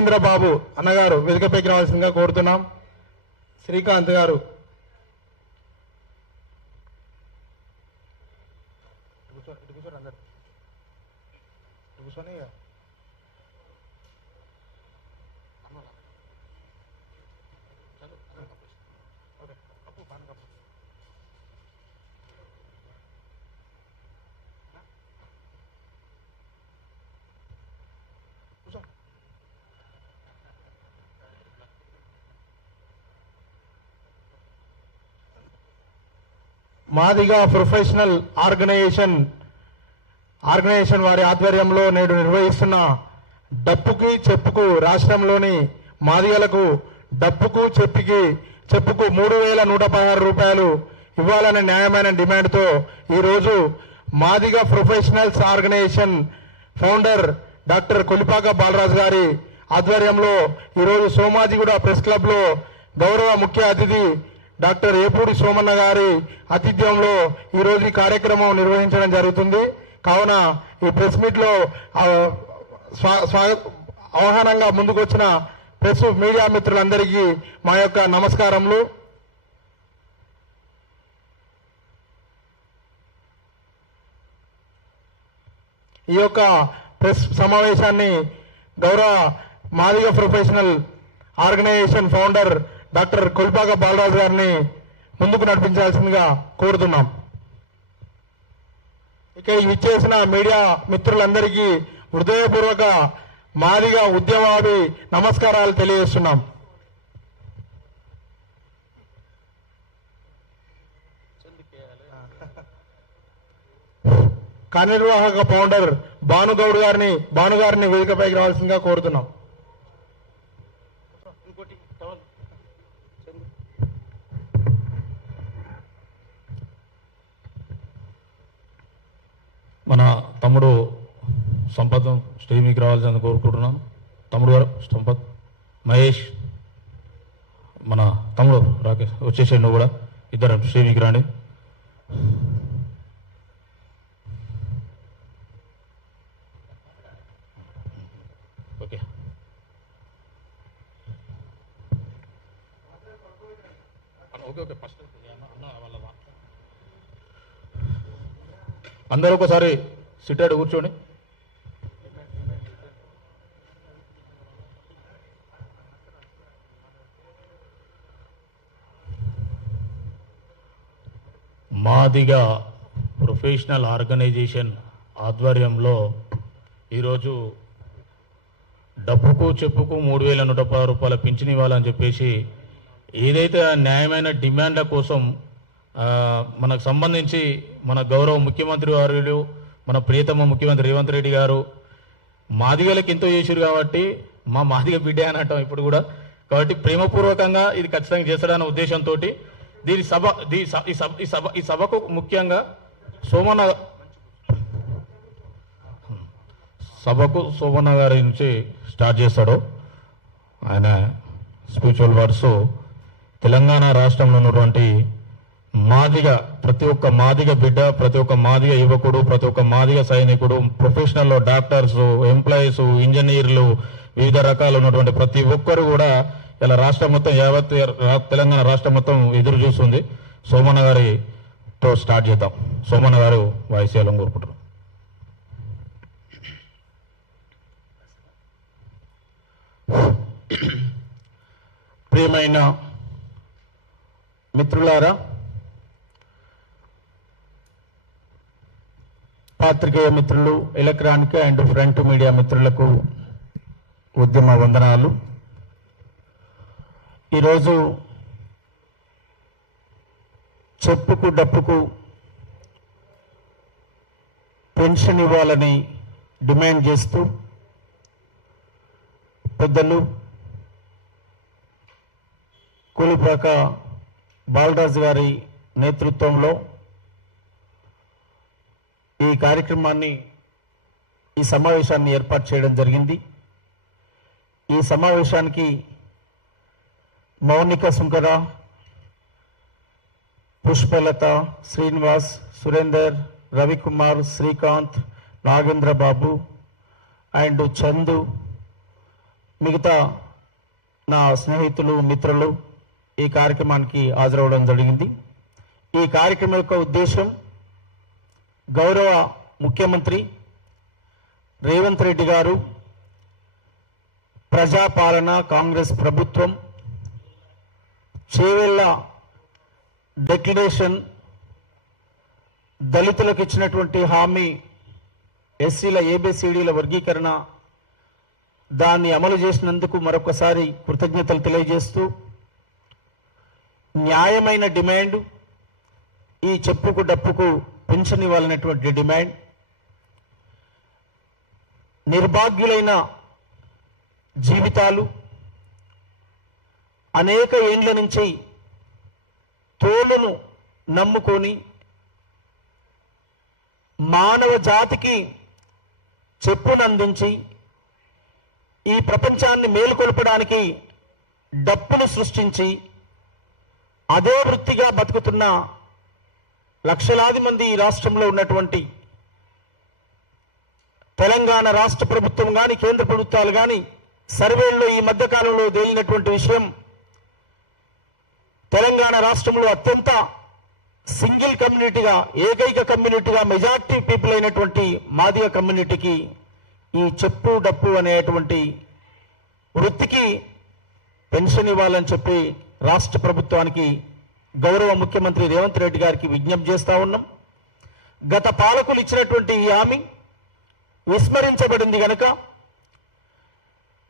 నాగేంద్ర బాబు అన్నగారు వేదికపైకి రావాల్సిందిగా కోరుతున్నాం. శ్రీకాంత్ గారు మాదిగా ప్రొఫెషనల్ ఆర్గనైజేషన్ వారి ఆధ్వర్యంలో నేడు నిర్వహిస్తున్న డప్పుకి చెప్పుకు రాష్ట్రంలోని మాదిగలకు డప్పుకు చెప్పుకు 3,116 రూపాయలు ఇవ్వాలనే న్యాయమైన డిమాండ్తో ఈరోజు Madiga professionals organisation founder doctor Kolipaka Balaraju గారి ఆధ్వర్యంలో ఈరోజు సోమాజిగూడ ప్రెస్ క్లబ్లో గౌరవ ముఖ్య అతిథి డాక్టర్ ఏపూడి సోమన్న గారి ఆతిథ్యంలో ఈరోజు ఈ కార్యక్రమం నిర్వహించడం జరుగుతుంది. కావున ఈ ప్రెస్ మీట్లో ఆహ్వానంగా ముందుకు వచ్చిన ప్రెస్ మీడియా మిత్రులందరికీ మా యొక్క నమస్కారములు. ఈ యొక్క ప్రెస్ సమావేశాన్ని గౌరవ Madiga professional organisation founder doctor Kolipaka Balaraju గారిని ముందుకు నడిపించాల్సిందిగా కోరుతున్నాం. ఇక ఇచ్చేసిన మీడియా మిత్రులందరికీ హృదయపూర్వక మాదిగ ఉద్యమాభి నమస్కారాలు తెలియజేస్తున్నాం. కార్యనిర్వాహక ఫౌండర్ భానుగారిని వేదికపైకి రావాల్సిందిగా కోరుతున్నాం. మన తమ్ముడు సంపత్ స్టేజ్ మీకు రావాల్సిందని కోరుకుంటున్నాను. తమ్ముడు గారు సంపత్, మహేష్, మన తమ్ముడు రాకేష్ వచ్చేసేయండి. నువ్వు కూడా ఇద్దరు స్టేజ్ మీకు రండి. ఓకే, ఓకే ఓకే ఫస్ట్ అందరూ ఒకసారి సిట్టాడు కూర్చోండి. మాదిగా ప్రొఫెషనల్ ఆర్గనైజేషన్ ఆధ్వర్యంలో ఈరోజు డబ్బుకు చెప్పుకు 3,116 రూపాయల పింఛన్ ఇవ్వాలని చెప్పేసి ఏదైతే న్యాయమైన డిమాండ్ల కోసం మనకు సంబంధించి మన గౌరవ ముఖ్యమంత్రి వారు, మన ప్రియతమ ముఖ్యమంత్రి రేవంత్ రెడ్డి గారు మాదిగలకు ఎంతో చేశారు కాబట్టి మా మాదిగ బిడ్డే అనటం ఇప్పుడు కూడా, కాబట్టి ప్రేమపూర్వకంగా ఇది ఖచ్చితంగా చేస్తాడన్న ఉద్దేశంతో ఈ సభకు ముఖ్యంగా సోమన్న గారి నుంచి స్టార్ట్ చేస్తాడు. ఆయన స్పిరిచువల్ వర్డ్స్ తెలంగాణ రాష్ట్రంలో ఉన్నటువంటి మాదిగ ప్రతి ఒక్క మాదిగ బిడ్డ, ప్రతి ఒక్క మాదిగ యువకుడు, ప్రతి ఒక్క మాదిగ సైనికుడు, ప్రొఫెషనల్ డాక్టర్స్, ఎంప్లాయీస్, ఇంజనీర్లు, వివిధ రకాలు ఉన్నటువంటి ప్రతి ఒక్కరు కూడా ఇలా రాష్ట్రం మొత్తం యావత్ తెలంగాణ రాష్ట్రం మొత్తం ఎదురు చూస్తుంది. సోమన్న గారితో స్టార్ట్ చేద్దాం. సోమన్న గారు వాయిస్ చేయాలని కోరుకుంటున్నాం. ప్రియమైన మిత్రులారా, పాత్రికేయ మిత్రులు, ఎలక్ట్రానిక్ అండ్ ఫ్రంట్ మీడియా మిత్రులకు ఉద్యమ వందనాలు. ఈరోజు చెప్పుకు డప్పుకు పెన్షన్ ఇవ్వాలని డిమాండ్ చేస్తూ పెద్దలు కొలిపాక బాలరాజు గారి నేతృత్వంలో ఈ కార్యక్రమాన్ని, ఈ సమావేశాన్ని ఏర్పాటు చేయడం జరిగింది. ఈ సమావేశానికి మౌనిక సుంకర, పుష్పలత, శ్రీనివాస్, సురేందర్, మిగతా నా స్నేహితులు మిత్రులు ఈ కార్యక్రమానికి హాజరవడం జరిగింది. ఈ కార్యక్రమం యొక్క ఉద్దేశం గౌరవ ముఖ్యమంత్రి రేవంత్ రెడ్డి గారు ప్రజాపాలన కాంగ్రెస్ ప్రభుత్వం చేవెళ్ళ డిక్లరేషన్ దళితులకు ఇచ్చినటువంటి హామీ ఎస్సీల ఏబిసిడీల వర్గీకరణ దాన్ని అమలు చేసినందుకు మరొకసారి కృతజ్ఞతలు తెలియజేస్తూ న్యాయమైన డిమాండ్ ఈ చెప్పుకు డప్పుకు పెన్షన్ ఇవ్వాలనేటువంటి డిమాండ్ నిర్భాగ్యులైన జీవితాలు అనేక ఏండ్ల నుంచి తోలును నమ్ముకొని మానవ జాతికి చెప్పునందించి ఈ ప్రపంచాన్ని మేలుకొల్పడానికి డప్పును సృష్టించి అదే వృత్తిగా బతుకుతున్న లక్షలాది మంది ఈ రాష్ట్రంలో ఉన్నటువంటి తెలంగాణ రాష్ట్ర ప్రభుత్వం కానీ కేంద్ర ప్రభుత్వాలు కానీ సర్వేల్లో ఈ మధ్యకాలంలో తేలినటువంటి విషయం తెలంగాణ రాష్ట్రంలో అత్యంత సింగిల్ కమ్యూనిటీగా ఏకైక కమ్యూనిటీగా మెజార్టీ పీపుల్ అయినటువంటి మాదిగ కమ్యూనిటీకి ఈ చెప్పు డప్పు అనేటువంటి వృత్తికి పెన్షన్ ఇవ్వాలని చెప్పి రాష్ట్ర ప్రభుత్వానికి గౌరవ ముఖ్యమంత్రి రేవంత్ రెడ్డి గారికి విజ్ఞప్తి చేస్తా ఉన్నాం. గత పాలకులు ఇచ్చినటువంటి ఈ హామీ విస్మరించబడింది గనక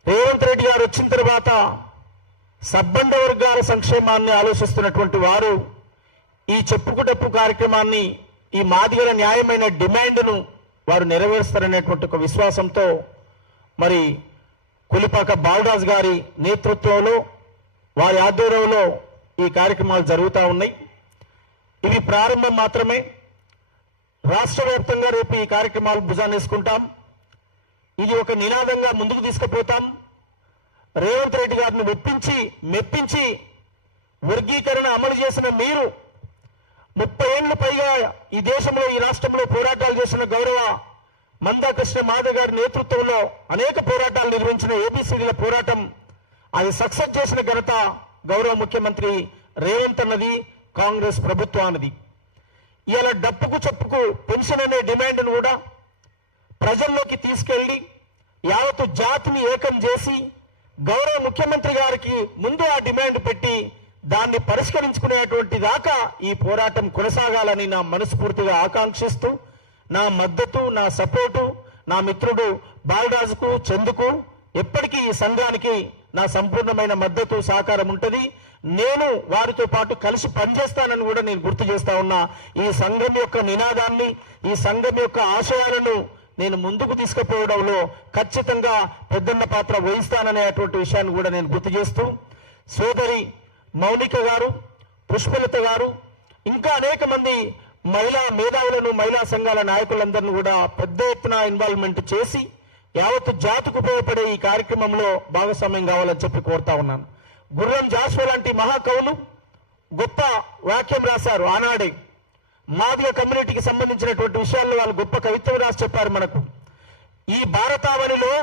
రేవంత్ రెడ్డి గారు వచ్చిన తర్వాత సబ్బండ వర్గాల సంక్షేమాన్ని ఆలోచిస్తున్నటువంటి వారు ఈ చెప్పుకు డప్పు కార్యక్రమాన్ని ఈ మాదిగల న్యాయమైన డిమాండ్ను వారు నెరవేరుస్తారనేటువంటి ఒక విశ్వాసంతో మరి కొలిపాక బాలరాజు గారి నేతృత్వంలో వారి ఆధ్వర్యంలో ఈ కార్యక్రమాలు జరుగుతూ ఉన్నాయి. ఇవి ప్రారంభం మాత్రమే. రాష్ట్ర వ్యాప్తంగా రేపు ఈ కార్యక్రమాలు భుజానేసుకుంటాం. ఇది ఒక నినాదంగా ముందుకు తీసుకుపోతాం. రేవంత్ రెడ్డి గారిని మెప్పించి వర్గీకరణ అమలు చేసిన మీరు 30 ఏళ్ల పైగా ఈ దేశంలో ఈ రాష్ట్రంలో పోరాటాలు చేసిన గౌరవ మందాకృష్ణ మాధవ్ గారి నేతృత్వంలో అనేక పోరాటాలు నిర్వహించిన ఏబిసిడీల పోరాటం అది సక్సెస్ చేసిన ఘనత గౌరవ ముఖ్యమంత్రి రేవంత్ అన్నది, కాంగ్రెస్ ప్రభుత్వానిది. ఇలా డప్పుకు చెప్పుకు పెన్షన్ అనే డిమాండ్ను కూడా ప్రజల్లోకి తీసుకెళ్లి యావత్తు జాతిని ఏకం చేసి గౌరవ ముఖ్యమంత్రి గారికి ముందు ఆ డిమాండ్ పెట్టి దాన్ని పరిష్కరించుకునేటువంటి దాకా ఈ పోరాటం కొనసాగాలని నా మనస్ఫూర్తిగా ఆకాంక్షిస్తూ నా మద్దతు, నా సపోర్టు నా మిత్రుడు బాలరాజుకు, చందుకు ఎప్పటికీ ఈ సంఘానికి నా సంపూర్ణమైన మద్దతు సహకారం ఉంటుంది. నేను వారితో పాటు కలిసి పనిచేస్తానని కూడా నేను గుర్తు చేస్తా ఉన్నా. ఈ సంఘం యొక్క నినాదాన్ని, ఈ సంఘం యొక్క ఆశయాలను నేను ముందుకు తీసుకుపోవడంలో ఖచ్చితంగా పెద్దన్న పాత్ర వహిస్తాననేటువంటి విషయాన్ని కూడా నేను గుర్తు చేస్తూ సోదరి మౌనిక గారు, పుష్పలత గారు, ఇంకా అనేక మంది మహిళా మేధావులను, మహిళా సంఘాల నాయకులందరినీ కూడా పెద్ద ఎత్తున ఇన్వాల్వ్మెంట్ చేసి యావత్తు జాతికి ఉపయోగపడే ఈ కార్యక్రమంలో భాగస్వామ్యం కావాలని చెప్పి కోరుతా ఉన్నాను. గుర్రం జాషువా లాంటి మహాకవులు గొప్ప వాక్యం రాశారు ఆనాడే. మాదిగ కమ్యూనిటీకి సంబంధించినటువంటి విషయాల్లో వాళ్ళు గొప్ప కవిత్వం రాసి చెప్పారు మనకు. ఈ భారతావనిలో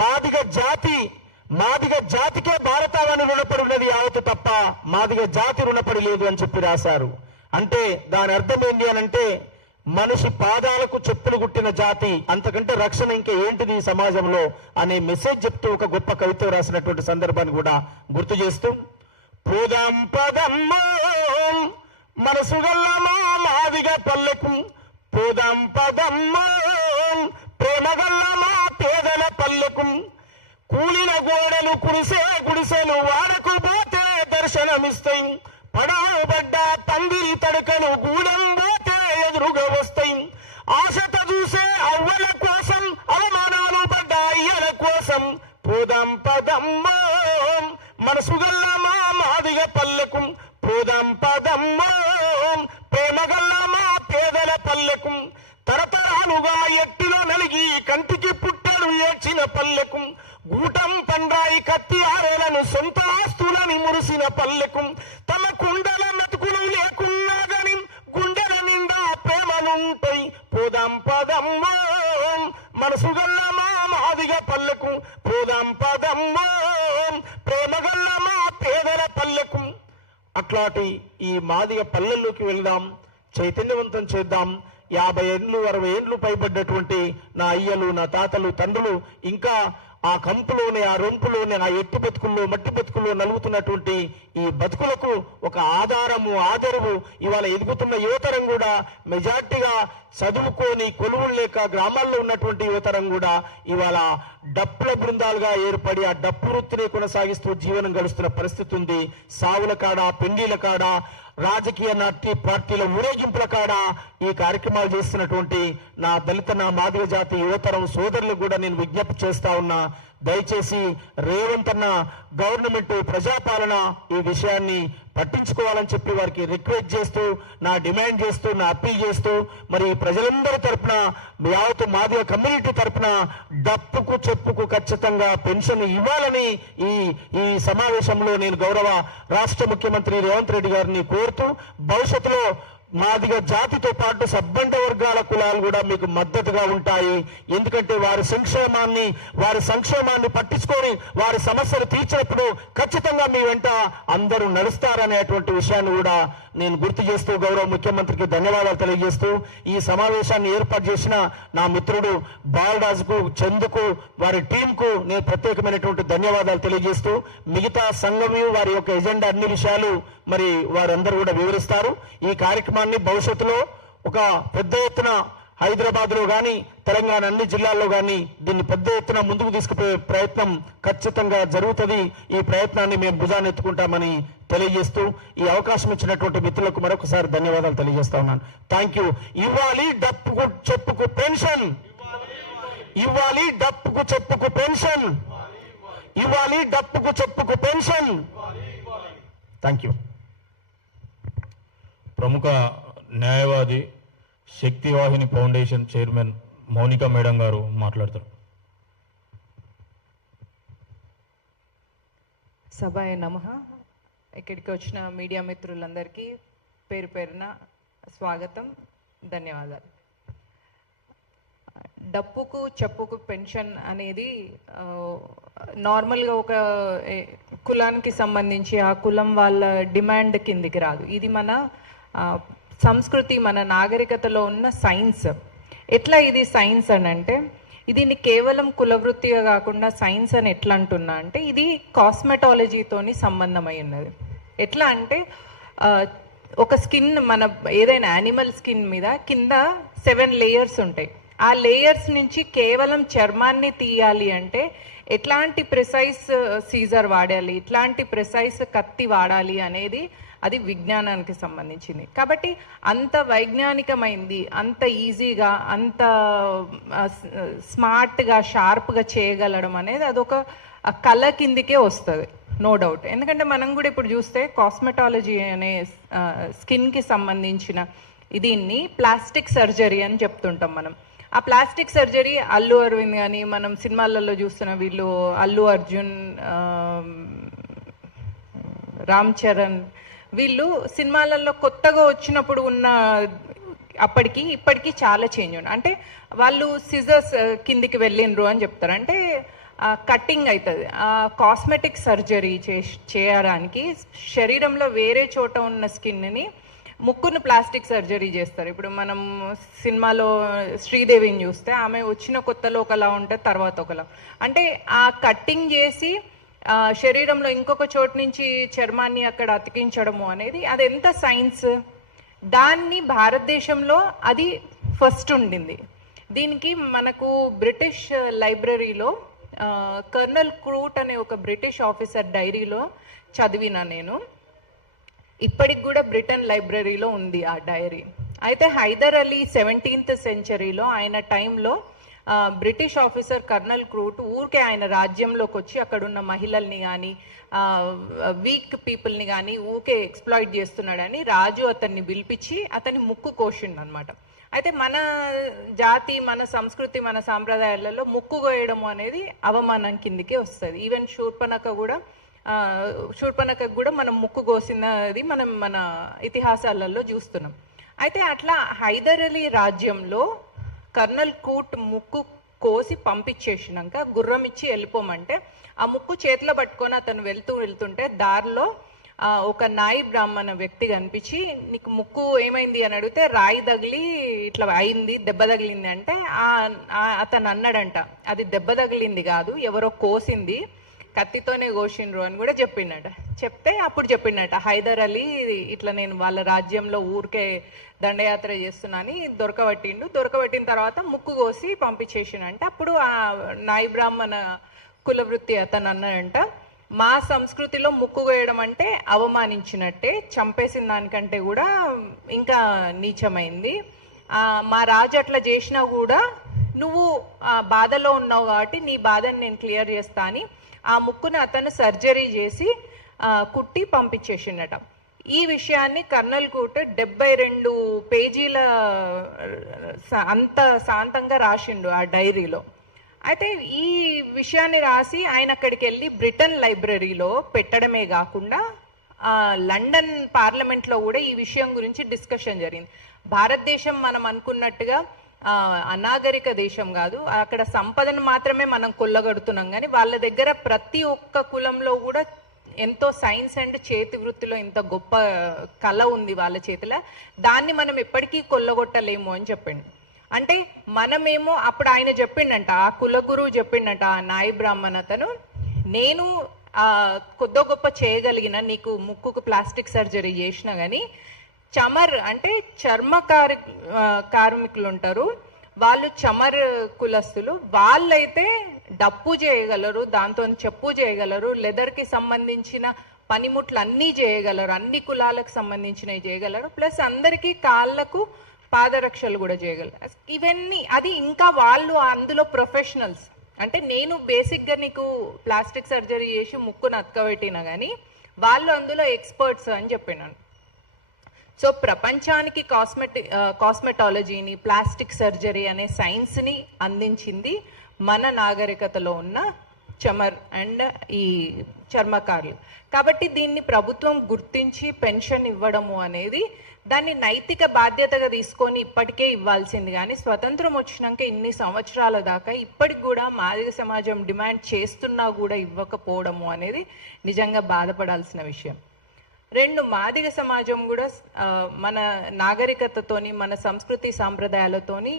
మాదిగ జాతికే భారతావని రుణపడి ఉన్నది యావత్తు తప్ప మాదిగ జాతి రుణపడి లేదు అని చెప్పి రాశారు. అంటే దాని అర్థం ఏంటి అని అంటే మనిషి పాదాలకు చెప్పులు గుట్టిన జాతి, అంతకంటే రక్షణ ఇంకా ఏంటిది ఈ సమాజంలో అనే మెసేజ్ చెప్తూ ఒక గొప్ప కవిత్వం రాసినటువంటి సందర్భాన్ని కూడా గుర్తు చేస్తూ పోదాం పదమ్మో మనసుగల్లమా మాదిగ పల్లెకు, పోదాం పదమ్మో ప్రేమగల్లమా పేదల పల్లెకు, కూలిన గోడలు గుడిసెలు వాడకు పోతే దర్శనమిస్తాయి, పడాబడ్డ పందిరి తడకలు గూడెం పోతే ఎదురుగా వస్తాయి, ఆశత చూసే అవ్వల కోసం అవమానాలు పడ్డ అయ్యల కోసం, పోదాం పదమ్మో మనసుగల్లమా మాదిగ పల్లెకు, పోదాం పదమ్మో ప్రేమగల్లమా పేదల పల్లెకు, తరతరాలుగా ఎట్టిలో నలిగి కంటికి పుట్టలు ఏడ్చిన పల్లెకు, గూటం పండ్రాయి కత్తి ఆరేలను సొంత ఆస్తులని మురిసిన పల్లెకు, తమ కుండల మెతుకులు లేకున్నా గాని గుండెల నిండా ప్రేమలుంటాయి, పోదాం పదమ్మో మనసుగల్లమా మాదిగ పల్లెకు, పోదాం పదమ్మో కొట్లాటి ఈ మాదిగ పల్లెల్లోకి వెళ్దాం, చైతన్యవంతం చేద్దాం. 50 ఏళ్ళు 60 ఏళ్ళు పైబడ్డటువంటి నా అయ్యలు, నా తాతలు, తండ్రులు ఇంకా ఆ కంపులోనే, ఆ రొంపులోనే, ఆ ఎట్టి బతుకుల్లో, మట్టి బతుకుల్లో నలుగుతున్నటువంటి ఈ బతుకులకు ఒక ఆధారము, ఆదరవు ఇవాళ ఎదుగుతున్న యువతరం కూడా మెజార్టీగా చదువుకొని కొలువులు లేక గ్రామాల్లో ఉన్నటువంటి యువతరం కూడా ఇవాళ డప్పుల బృందాలుగా ఏర్పడి ఆ డప్పు వృత్తిని కొనసాగిస్తూ జీవనం గడుస్తున్న పరిస్థితి ఉంది. సావుల కాడ, పెండిల కాడ, రాజకీయ పార్టీల ఊరేగింపుల కాడ ఈ కార్యక్రమాలు చేస్తున్నటువంటి నా దళిత, నా మాదిగ జాతి యువతరం సోదరులు కూడా నేను విజ్ఞప్తి చేస్తా ఉన్నా, దయచేసి రేవంత్ అన్న గవర్నమెంట్, ప్రజాపాలన ఈ విషయాన్ని పట్టించుకోవాలని చెప్పి వారికి రిక్వెస్ట్ చేస్తూ, నా డిమాండ్ చేస్తూ, నా అప్పీల్ చేస్తూ, మరి ప్రజలందరి తరపున, యావత్ మాదిగ కమ్యూనిటీ తరపున డప్పుకు చెప్పుకు ఖచ్చితంగా పెన్షన్ ఇవ్వాలని ఈ సమావేశంలో నేను గౌరవ రాష్ట్ర ముఖ్యమంత్రి రేవంత్ రెడ్డి గారిని కోరుతూ, భవిష్యత్తులో మాదిగ జాతితో పాటు సబ్బండ వర్గాల కులాలు కూడా మీకు మద్దతుగా ఉంటాయి. ఎందుకంటే వారి సంక్షేమాన్ని పట్టించుకొని వారి సమస్యలు తీర్చినప్పుడు ఖచ్చితంగా మీ వెంట అందరూ నడుస్తారనేటువంటి విషయాన్ని కూడా నేను గుర్తు చేస్తూ గౌరవ ముఖ్యమంత్రికి ధన్యవాదాలు తెలియజేస్తూ, ఈ సమావేశాన్ని ఏర్పాటు చేసిన నా మిత్రుడు బాలరాజుకు, చందుకు, వారి టీంకు నేను ప్రత్యేకమైనటువంటి ధన్యవాదాలు తెలియజేస్తూ, మిగతా సంఘం వారి యొక్క ఎజెండా అన్ని విషయాలు మరి వారందరూ కూడా వివరిస్తారు. ఈ కార్యక్రమాన్ని భవిష్యత్తులో ఒక పెద్ద ఎత్తున హైదరాబాద్ లో కానీ, తెలంగాణ అన్ని జిల్లాల్లో కానీ దీన్ని పెద్ద ఎత్తున ముందుకు తీసుకుపోయే ప్రయత్నం ఖచ్చితంగా జరుగుతుంది. ఈ ప్రయత్నాన్ని మేము భుజాన్ని ఎత్తుకుంటామని తెలియజేస్తూ, ఈ అవకాశం ఇచ్చినటువంటి మిత్రులకు మరొకసారి ధన్యవాదాలు తెలియజేస్తా ఉన్నాను. Thank you. ఇవ్వాలి డప్పుకు చెప్పుకు పెన్షన్, ఇవ్వాలి డప్పుకు చెప్పుకు పెన్షన్, ఇవ్వాలి డప్పుకు చెప్పుకు పెన్షన్. Thank you. ప్రముఖ న్యాయవాది, Shaktivahini foundation chairman Mounika madam గారు మాట్లాడతారు. సభాయ నమః. ఇక్కడికి వచ్చిన మీడియా మిత్రులందరికీ పేరు పేరున స్వాగతం, ధన్యవాదాలు. డప్పుకు చెప్పుకు పెన్షన్ అనేది నార్మల్గా ఒక కులానికి సంబంధించి ఆ కులం వాళ్ళ డిమాండ్ కిందికి రాదు. ఇది మన సంస్కృతి, మన నాగరికతలో ఉన్న సైన్స్. ఎట్లా ఇది సైన్స్ అని అంటే, దీన్ని కేవలం కులవృత్తిగా కాకుండా సైన్స్ అని ఎట్లా అంటున్నా అంటే, ఇది కాస్మెటాలజీతోని సంబంధమై ఉన్నది. ఎట్లా అంటే ఒక స్కిన్, మన ఏదైనా యానిమల్ స్కిన్ మీద కింద 7 లేయర్స్ ఉంటాయి. ఆ లేయర్స్ నుంచి కేవలం చర్మాన్ని తీయాలి అంటే ఎట్లాంటి ప్రిసైజ్ సీజర్ వాడాలి, ఎట్లాంటి ప్రిసైజ్ కత్తి వాడాలి అనేది అది విజ్ఞానానికి సంబంధించింది. కాబట్టి అంత వైజ్ఞానికమైంది, అంత ఈజీగా, అంత స్మార్ట్గా, షార్ప్గా చేయగలడం అనేది అదొక కళ కిందికే వస్తుంది, నో డౌట్. ఎందుకంటే మనం కూడా ఇప్పుడు చూస్తే కాస్మెటాలజీ అనే స్కిన్కి సంబంధించిన దీన్ని ప్లాస్టిక్ సర్జరీ అని చెప్తుంటాం మనం. ఆ ప్లాస్టిక్ సర్జరీ అల్లు అరవింద్ కానీ, మనం సినిమాలలో చూస్తున్న వీళ్ళు అల్లు అర్జున్, రామ్ చరణ్, వీళ్ళు సినిమాలలో కొత్తగా వచ్చినప్పుడు ఉన్న అప్పటికి ఇప్పటికీ చాలా చేంజ్ ఉంది. అంటే వాళ్ళు సిజర్స్ కిందికి వెళ్ళిండ్రు అని చెప్తారు. అంటే కట్టింగ్ అవుతుంది. కాస్మెటిక్ సర్జరీ చేయడానికి శరీరంలో వేరే చోట ఉన్న స్కిన్ని, ముక్కును ప్లాస్టిక్ సర్జరీ చేస్తారు. ఇప్పుడు మనం సినిమాలో శ్రీదేవిని చూస్తే ఆమె వచ్చిన కొత్తలో ఒకలా ఉంటుంది, తర్వాత ఒకలా. అంటే ఆ కట్టింగ్ చేసి శరీరంలో ఇంకొక చోటు నుంచి చర్మాన్ని అక్కడ అతికించడము అనేది అది ఎంత సైన్స్. దాన్ని భారతదేశంలో అది ఫస్ట్ ఉండింది. దీనికి మనకు బ్రిటిష్ లైబ్రరీలో కర్నల్ క్రూట్ అనే ఒక బ్రిటిష్ ఆఫీసర్ డైరీలో చదివిన నేను. ఇప్పటికి కూడా బ్రిటన్ లైబ్రరీలో ఉంది ఆ డైరీ. అయితే హైదర్ అలీ 17th సెంచరీలో ఆయన టైంలో బ్రిటిష్ ఆఫీసర్ కర్నల్ క్రూట్ ఊరికే ఆయన రాజ్యంలోకి వచ్చి అక్కడున్న మహిళల్ని కానీ, వీక్ పీపుల్ని కానీ ఊకే ఎక్స్ప్లాయిట్ చేస్తున్నాడని రాజు అతన్ని పిలిపించి అతని ముక్కు కోసిండు అనమాట. అయితే మన జాతి, మన సంస్కృతి, మన సాంప్రదాయాలలో ముక్కు కోయడము అనేది అవమానం కిందికే వస్తుంది. ఈవెన్ శూర్పణఖకు కూడా మనం ముక్కు కోసినది మనం మన ఇతిహాసాలలో చూస్తున్నాం. అయితే అట్లా హైదర్ అలీ రాజ్యంలో కర్నల్ క్రూట్ ముక్కు కోసి పంపించేసినాక గుర్రం ఇచ్చి వెళ్ళిపోమంటే ఆ ముక్కు చేతిలో పట్టుకొని అతను వెళ్తుంటే దారిలో ఒక నాయి బ్రాహ్మణ వ్యక్తి కనిపించి నీకు ముక్కు ఏమైంది అని అడిగితే రాయి తగిలి ఇట్లా అయింది, దెబ్బ తగిలింది అంటే అతను అన్నాడంట అది దెబ్బ తగిలింది కాదు, ఎవరో కోసింది, కత్తితోనే కోసిండ్రు అని కూడా చెప్పిండట. చెప్తే అప్పుడు చెప్పిండట హైదర్ అలీ ఇట్లా నేను వాళ్ళ రాజ్యంలో ఊరికే దండయాత్ర చేస్తున్నా అని దొరకబట్టిన తర్వాత ముక్కు కోసి పంపించేసిండంట. అప్పుడు ఆ నాయి బ్రాహ్మణ కులవృత్తి అతను అన్నాడంట మా సంస్కృతిలో ముక్కు కోయడం అంటే అవమానించినట్టే, చంపేసిన దానికంటే కూడా ఇంకా నీచమైంది. మా రాజు అట్లా చేసినా కూడా నువ్వు బాధలో ఉన్నావు కాబట్టి నీ బాధని నేను క్లియర్ చేస్తా అని ఆ ముక్కును అతను సర్జరీ చేసి కుట్టి పంపించేసిండట. ఈ విషయాన్ని కర్నల్ కూట్ 72 పేజీల అంత శాంతంగా రాసిండు ఆ డైరీలో. అయితే ఈ విషయాన్ని రాసి ఆయన అక్కడికి వెళ్ళి బ్రిటన్ లైబ్రరీలో పెట్టడమే కాకుండా లండన్ పార్లమెంట్లో కూడా ఈ విషయం గురించి డిస్కషన్ జరిగింది. భారతదేశం మనం అనుకున్నట్టుగా అనాగరిక దేశం కాదు, అక్కడ సంపదను మాత్రమే మనం కొల్లగొడుతున్నాం, కానీ వాళ్ళ దగ్గర ప్రతి ఒక్క కులంలో కూడా ఎంతో సైన్స్ అండ్ చేతి వృత్తిలో ఇంత గొప్ప కళ ఉంది వాళ్ళ చేతిలో, దాన్ని మనం ఎప్పటికీ కొల్లగొట్టలేము అని చెప్పిండు. అంటే మనమేమో అప్పుడు ఆయన చెప్పిండంట, ఆ కులగురువు చెప్పిండంట ఆ నాయి బ్రాహ్మణ అతను, నేను కొద్ది గొప్ప చేయగలిగిన నీకు ముక్కుకు ప్లాస్టిక్ సర్జరీ చేసినా కానీ చమర్ అంటే చర్మ కార్మికులు ఉంటారు, వాళ్ళు చమర్ కులస్తులు, వాళ్ళైతే డప్పు చేయగలరు, దాంతో చెప్పు చేయగలరు, లెదర్కి సంబంధించిన పనిముట్లు అన్నీ చేయగలరు, అన్ని కులాలకు సంబంధించినవి చేయగలరు, ప్లస్ అందరికీ కాళ్ళకు పాదరక్షలు కూడా చేయగలరు. ఇవన్నీ అది ఇంకా వాళ్ళు అందులో ప్రొఫెషనల్స్. అంటే నేను బేసిక్గా నీకు ప్లాస్టిక్ సర్జరీ చేసి ముక్కును అతకబెట్టినా కానీ వాళ్ళు అందులో ఎక్స్పర్ట్స్ అని చెప్పినాను. సో ప్రపంచానికి కాస్మెటాలజీని, ప్లాస్టిక్ సర్జరీ అనే సైన్స్ని అందించింది మన నాగరికతలో ఉన్న చమర్ అండ్ ఈ చర్మకారులు. కాబట్టి దీన్ని ప్రభుత్వం గుర్తించి పెన్షన్ ఇవ్వడము అనేది దాన్ని నైతిక బాధ్యతగా తీసుకొని ఇప్పటికే ఇవ్వాల్సింది, కానీ స్వతంత్రం వచ్చినాక ఇన్ని సంవత్సరాల దాకా ఇప్పటికి కూడా మాదిగ సమాజం డిమాండ్ చేస్తున్నా కూడా ఇవ్వకపోవడము అనేది నిజంగా బాధపడాల్సిన విషయం. 2 మాదిగ సమాజం కూడా మన నాగరికతతోని, మన సంస్కృతి సాంప్రదాయాలతోని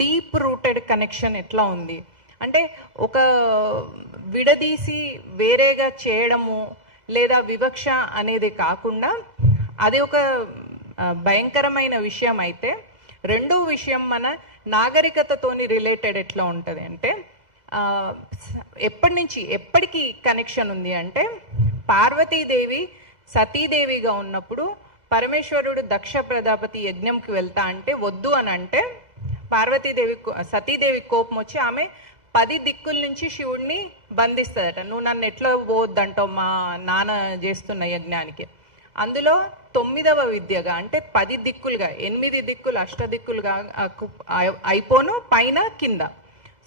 డీప్ రూటెడ్ కనెక్షన్ ఎట్లా ఉంది అంటే, ఒక విడదీసి వేరేగా చేయడము లేదా వివక్ష అనేది కాకుండా అది ఒక భయంకరమైన విషయం. అయితే రెండో విషయం మన నాగరికతతోని రిలేటెడ్ ఎట్లా ఉంటుంది అంటే, ఎప్పటికి కనెక్షన్ ఉంది అంటే, పార్వతీదేవి సతీదేవిగా ఉన్నప్పుడు పరమేశ్వరుడు దక్ష ప్రజాపతి యజ్ఞంకి వెళ్తా అంటే వద్దు అని అంటే సతీదేవి కోపం వచ్చి ఆమె 10 దిక్కుల నుంచి శివుడిని బంధిస్తుందట. నువ్వు నన్ను ఎట్లా పోవద్దంటావు మా నాన్న చేస్తున్న యజ్ఞానికి. అందులో 9వ విద్యగా అంటే 10 దిక్కులుగా 8 దిక్కులు అష్టదిక్కులుగా అయిపోను పైన కింద.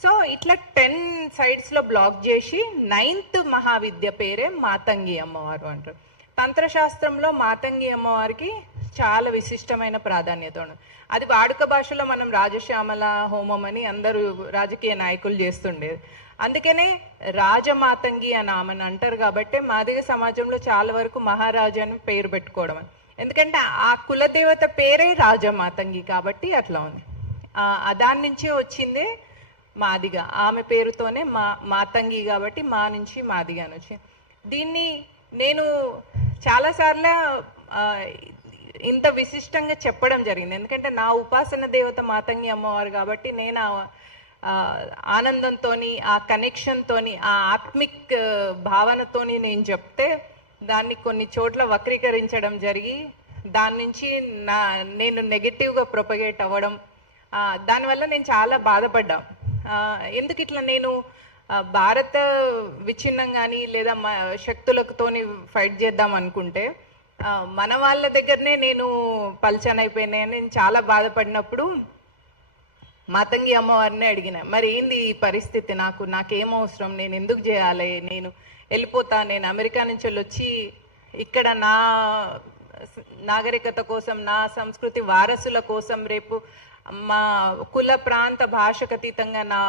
సో ఇట్లా 10 సైడ్స్లో బ్లాక్ చేసి 9th మహావిద్య పేరే మాతంగి అమ్మవారు అంటారు. తంత్రశాస్త్రంలో మాతంగి అమ్మవారికి చాలా విశిష్టమైన ప్రాధాన్యత ఉంది. అది వాడుక భాషలో మనం రాజశ్యామల హోమం అని అందరూ రాజకీయ నాయకులు చేస్తుండేది. అందుకనే రాజమాతంగి అని ఆమెను అంటారు. కాబట్టి మాదిగ సమాజంలో చాలా వరకు మహారాజు అని పేరు పెట్టుకోవడం, ఎందుకంటే ఆ కులదేవత పేరే రాజమాతంగి కాబట్టి అట్లా ఉంది. దాని నుంచే వచ్చిందే మాదిగ, ఆమె పేరుతోనే మాతంగి కాబట్టి మా నుంచి మాదిగ అని వచ్చింది. దీన్ని నేను చాలాసార్లు ఇంత విశిష్టంగా చెప్పడం జరిగింది, ఎందుకంటే నా ఉపాసన దేవత మాతంగి అమ్మవారు కాబట్టి నేను ఆనందంతో, ఆ కనెక్షన్తో, ఆ ఆత్మిక్ భావనతోని నేను చెప్తే దాన్ని కొన్ని చోట్ల వక్రీకరించడం జరిగి దాని నుంచి నేను నెగటివ్గా ప్రొపగేట్ అవ్వడం, దానివల్ల నేను చాలా బాధపడ్డా. ఎందుకు ఇట్లా నేను భారత విచ్ఛిన్నం కానీ లేదా శక్తులతోని ఫైట్ చేద్దాం అనుకుంటే మన వాళ్ళ దగ్గరనే నేను పల్చనైపోయినాయని నేను చాలా బాధపడినప్పుడు మాతంగి అమ్మవారిని అడిగిన, మరి ఏంది ఈ పరిస్థితి, నాకేం అవసరం, నేను ఎందుకు చేయాలి, నేను వెళ్ళిపోతా, నేను అమెరికా నుంచి వచ్చి ఇక్కడ నా నాగరికత కోసం, నా సంస్కృతి వారసుల కోసం, రేపు మా కుల ప్రాంత భాషకు అతీతంగా నా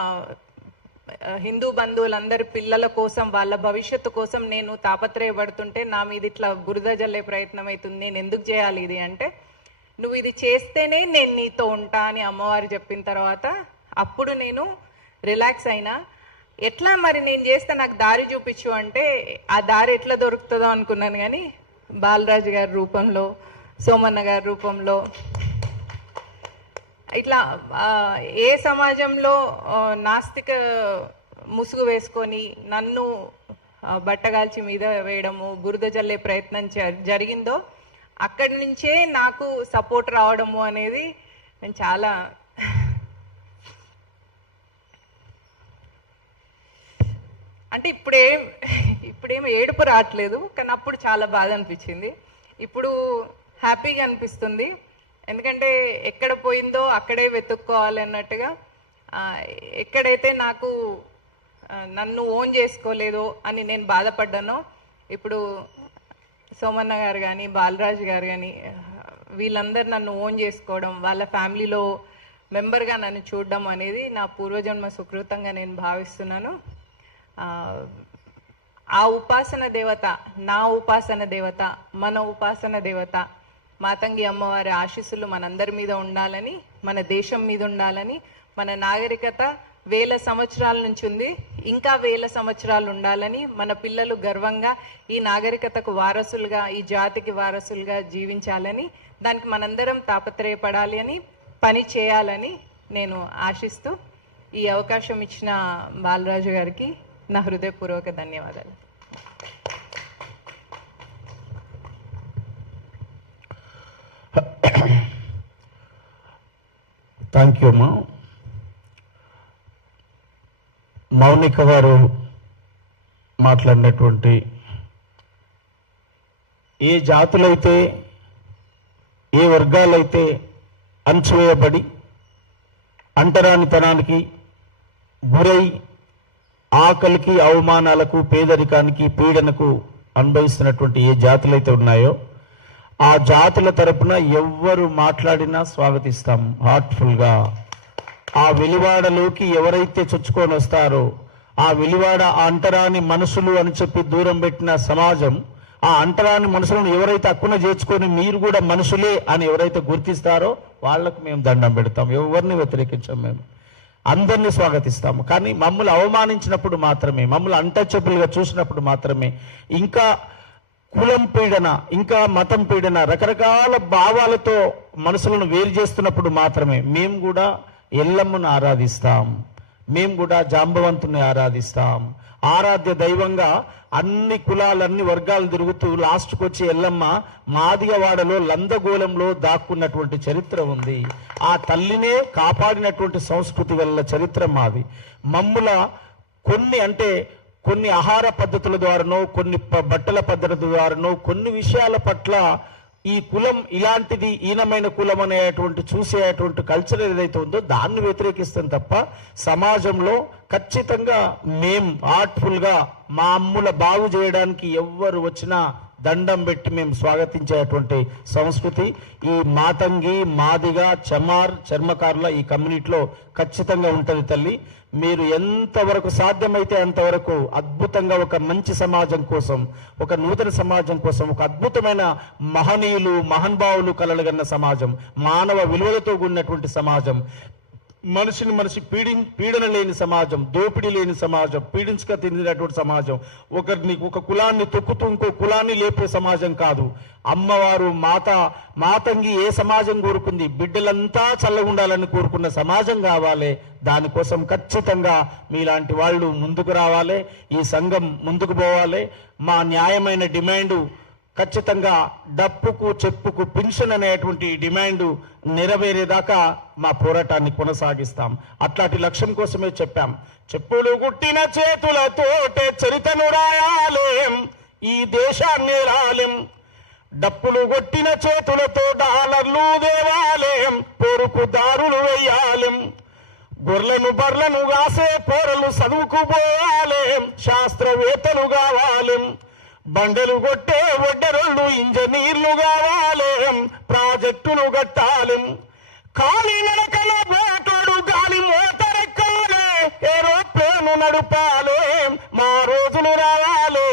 హిందూ బంధువులందరి పిల్లల కోసం, వాళ్ళ భవిష్యత్తు కోసం నేను తాపత్రయపడుతుంటే నా మీద ఇట్లా బురద జల్లే ప్రయత్నం అవుతుంది. నేను ఎందుకు చేయాలి ఇది అంటే, నువ్వు ఇది చేస్తేనే నేను నీతో ఉంటా అని అమ్మవారు చెప్పిన తర్వాత అప్పుడు నేను రిలాక్స్ అయినా. ఎట్లా మరి నేను చేస్తే నాకు దారి చూపించు అంటే, ఆ దారి ఎట్లా దొరుకుతుందో అనుకున్నాను. కానీ బాలరాజు గారి రూపంలో, సోమన్న గారి రూపంలో, ఇట్లా ఏ సమాజంలో నాస్తిక ముసుగు వేసుకొని నన్ను బట్టగాల్చి మీద వేయడము, బురద జల్లే ప్రయత్నం జరిగిందో అక్కడి నుంచే నాకు సపోర్ట్ రావడము అనేది నేను చాలా అంటే ఇప్పుడేం ఏడుపు రావట్లేదు, కానీ అప్పుడు చాలా బాధ అనిపించింది. ఇప్పుడు హ్యాపీగా అనిపిస్తుంది. ఎందుకంటే ఎక్కడ పోయిందో అక్కడే వెతుక్కోవాలి అన్నట్టుగా, ఎక్కడైతే నన్ను ఓన్ చేసుకోలేదో అని నేను బాధపడ్డానో, ఇప్పుడు సోమన్న గారు కానీ, బాలరాజు గారు కానీ, వీళ్ళందరూ నన్ను ఓన్ చేసుకోవడం, వాళ్ళ ఫ్యామిలీలో మెంబర్గా నన్ను చూడడం అనేది నా పూర్వజన్మ సుకృతంగా నేను భావిస్తున్నాను. ఆ ఉపాసన దేవత, నా ఉపాసన దేవత, మన ఉపాసన దేవత మాతంగి అమ్మవారి ఆశీస్సులు మనందరి మీద ఉండాలని, మన దేశం మీద ఉండాలని, మన నాగరికత వేల సంవత్సరాల నుంచి ఉంది, ఇంకా వేల సంవత్సరాలు ఉండాలని, మన పిల్లలు గర్వంగా ఈ నాగరికతకు వారసులుగా, ఈ జాతికి వారసులుగా జీవించాలని, దానికి మనందరం తాపత్రయపడాలి అని, పని చేయాలని నేను ఆశిస్తూ ఈ అవకాశం ఇచ్చిన బాలరాజు గారికి నా హృదయపూర్వక ధన్యవాదాలు. థ్యాంక్ యూ అమ్మా. మౌనిక గారు మాట్లాడినటువంటి ఏ జాతులైతే, ఏ వర్గాలైతే అణచివేయబడి అంటరానితనానికి గురై ఆకలికి, అవమానాలకు, పేదరికానికి, పీడనకు అనుభవిస్తున్నటువంటి ఏ జాతులైతే ఉన్నాయో ఆ జాతుల తరపున ఎవ్వరు మాట్లాడినా స్వాగతిస్తాం హార్ట్ఫుల్గా. ఆ వెలివాడలోకి ఎవరైతే చొచ్చుకొని వస్తారో, ఆ వెలివాడ ఆ అంటరాని మనుషులు అని చెప్పి దూరం పెట్టిన సమాజం, ఆ అంటరాని మనుషులను ఎవరైతే అక్కున చేర్చుకొని మీరు కూడా మనుషులే అని ఎవరైతే గుర్తిస్తారో వాళ్లకు మేము దండం పెడతాం. ఎవరిని వ్యతిరేకించాం, మేము అందరినీ స్వాగతిస్తాము. కానీ మమ్మల్ని అవమానించినప్పుడు మాత్రమే, మమ్మల్ని అన్టచబుల్గా చూసినప్పుడు మాత్రమే, ఇంకా కులం పీడన, ఇంకా మతం పీడన, రకరకాల భావాలతో మనసులను వేరు చేస్తున్నప్పుడు మాత్రమే మేము కూడా ఎల్లమ్మను ఆరాధిస్తాం, మేము కూడా జాంబవంతుని ఆరాధిస్తాం. ఆరాధ్య దైవంగా అన్ని కులాలు, అన్ని వర్గాలు తిరుగుతూ లాస్ట్కి వచ్చి ఎల్లమ్మ మాదిగవాడలో లందగోళంలో దాక్కున్నటువంటి చరిత్ర ఉంది. ఆ తల్లినే కాపాడినటువంటి సంస్కృతి వల్ల చరిత్ర మాది. మమ్ముల కొన్ని ఆహార పద్ధతుల ద్వారానో, కొన్ని బట్టల పద్ధతుల ద్వారానో, కొన్ని విషయాల పట్ల ఈ కులం ఇలాంటిది, ఈనమైన కులం అనేటువంటి చూసేటువంటి కల్చర్ ఏదైతే ఉందో దాన్ని వ్యతిరేకిస్తాం తప్ప సమాజంలో ఖచ్చితంగా మేము హార్ట్ఫుల్గా మా అమ్ముల బాగు చేయడానికి ఎవ్వరు వచ్చినా దండం పెట్టి మేము స్వాగతించేటువంటి సంస్కృతి ఈ మాతంగి, మాదిగ, చమార్, చర్మకారుల ఈ కమ్యూనిటీలో ఖచ్చితంగా ఉంటుంది తల్లి. మీరు ఎంతవరకు సాధ్యమైతే అంతవరకు అద్భుతంగా ఒక మంచి సమాజం కోసం, ఒక నూతన సమాజం కోసం, ఒక అద్భుతమైన మహనీయులు, మహానుభావులు కలలుగన్న సమాజం, మానవ విలువలతో కూడినటువంటి సమాజం, మనిషి పీడన లేని సమాజం, దోపిడీ లేని సమాజం, పీడించక తిరిగినటువంటి సమాజం, ఒక కులాన్ని తొక్కుతూ ఇంకో కులాన్ని లేపే సమాజం కాదు. అమ్మవారు మాతంగి ఏ సమాజం కోరుకుంది? బిడ్డలంతా చల్లగా ఉండాలని కోరుకున్న సమాజం కావాలి. దానికోసం ఖచ్చితంగా మీలాంటి వాళ్ళు ముందుకు రావాలి, ఈ సంఘం ముందుకు పోవాలి. మా న్యాయమైన డిమాండు ఖచ్చితంగా డప్పుకు, చెప్పుకు పింఛన్ అనేటువంటి డిమాండ్ నెరవేరేదాకా మా పోరాటాన్ని కొనసాగిస్తాం. అట్లాంటి లక్ష్యం కోసమే చెప్పాం. చెప్పులు గుట్టిన చేతులతోటే చరితను రాయాలేం, ఈ దేశాన్ని రాలేం. డప్పులు కొట్టిన చేతులతో డాలర్లు దేవాలేం, పొరుకు దారులు వెయ్యాలేం. గొర్రెలను బర్లను కాసే పోరలు చదువుకు పోవాలేం, శాస్త్రవేత్తలు కావాలేం. బండలు కొట్టే ఒడ్డరోళ్ళు ఇంజనీర్లు కావాలేం, ప్రాజెక్టులు కట్టాలేం. ఖాళీ నడకల బోటోడు గాలి మోతరెక్కాలే, ఏరోప్లేన్ పాలనను నడుపాలే, మా రోజులు రావాలే,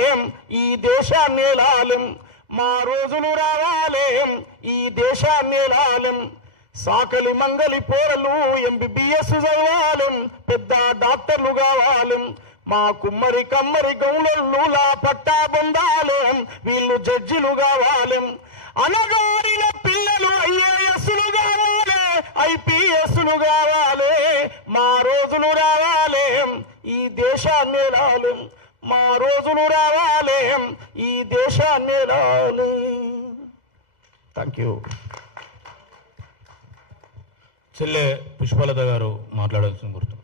ఈ దేశాన్ని ఏలాలెం, మా రోజులు రావాలే, ఈ దేశాన్ని ఏలాలెం. సాకలి మంగలి పోరలు MBBS చదవాలెం, పెద్ద డాక్టర్లు కావాలెం. మా కుమ్మరి కమ్మరి గౌలల్లులా పట్టా పొందాలెం, వీళ్ళు జడ్జిలు కావాలెం. అనగారిన పిల్లలు IASలు కావాలి, IPSలు కావాలి. మా రోజులు రావాలి, ఈ దేశాన్ని ఏలాలెం, మా రోజులు రావాలి, ఈ దేశాన్ని ఏలాలి. Thank you. చెల్లె పుష్పలత గారు మాట్లాడాల్సిన గుర్తు.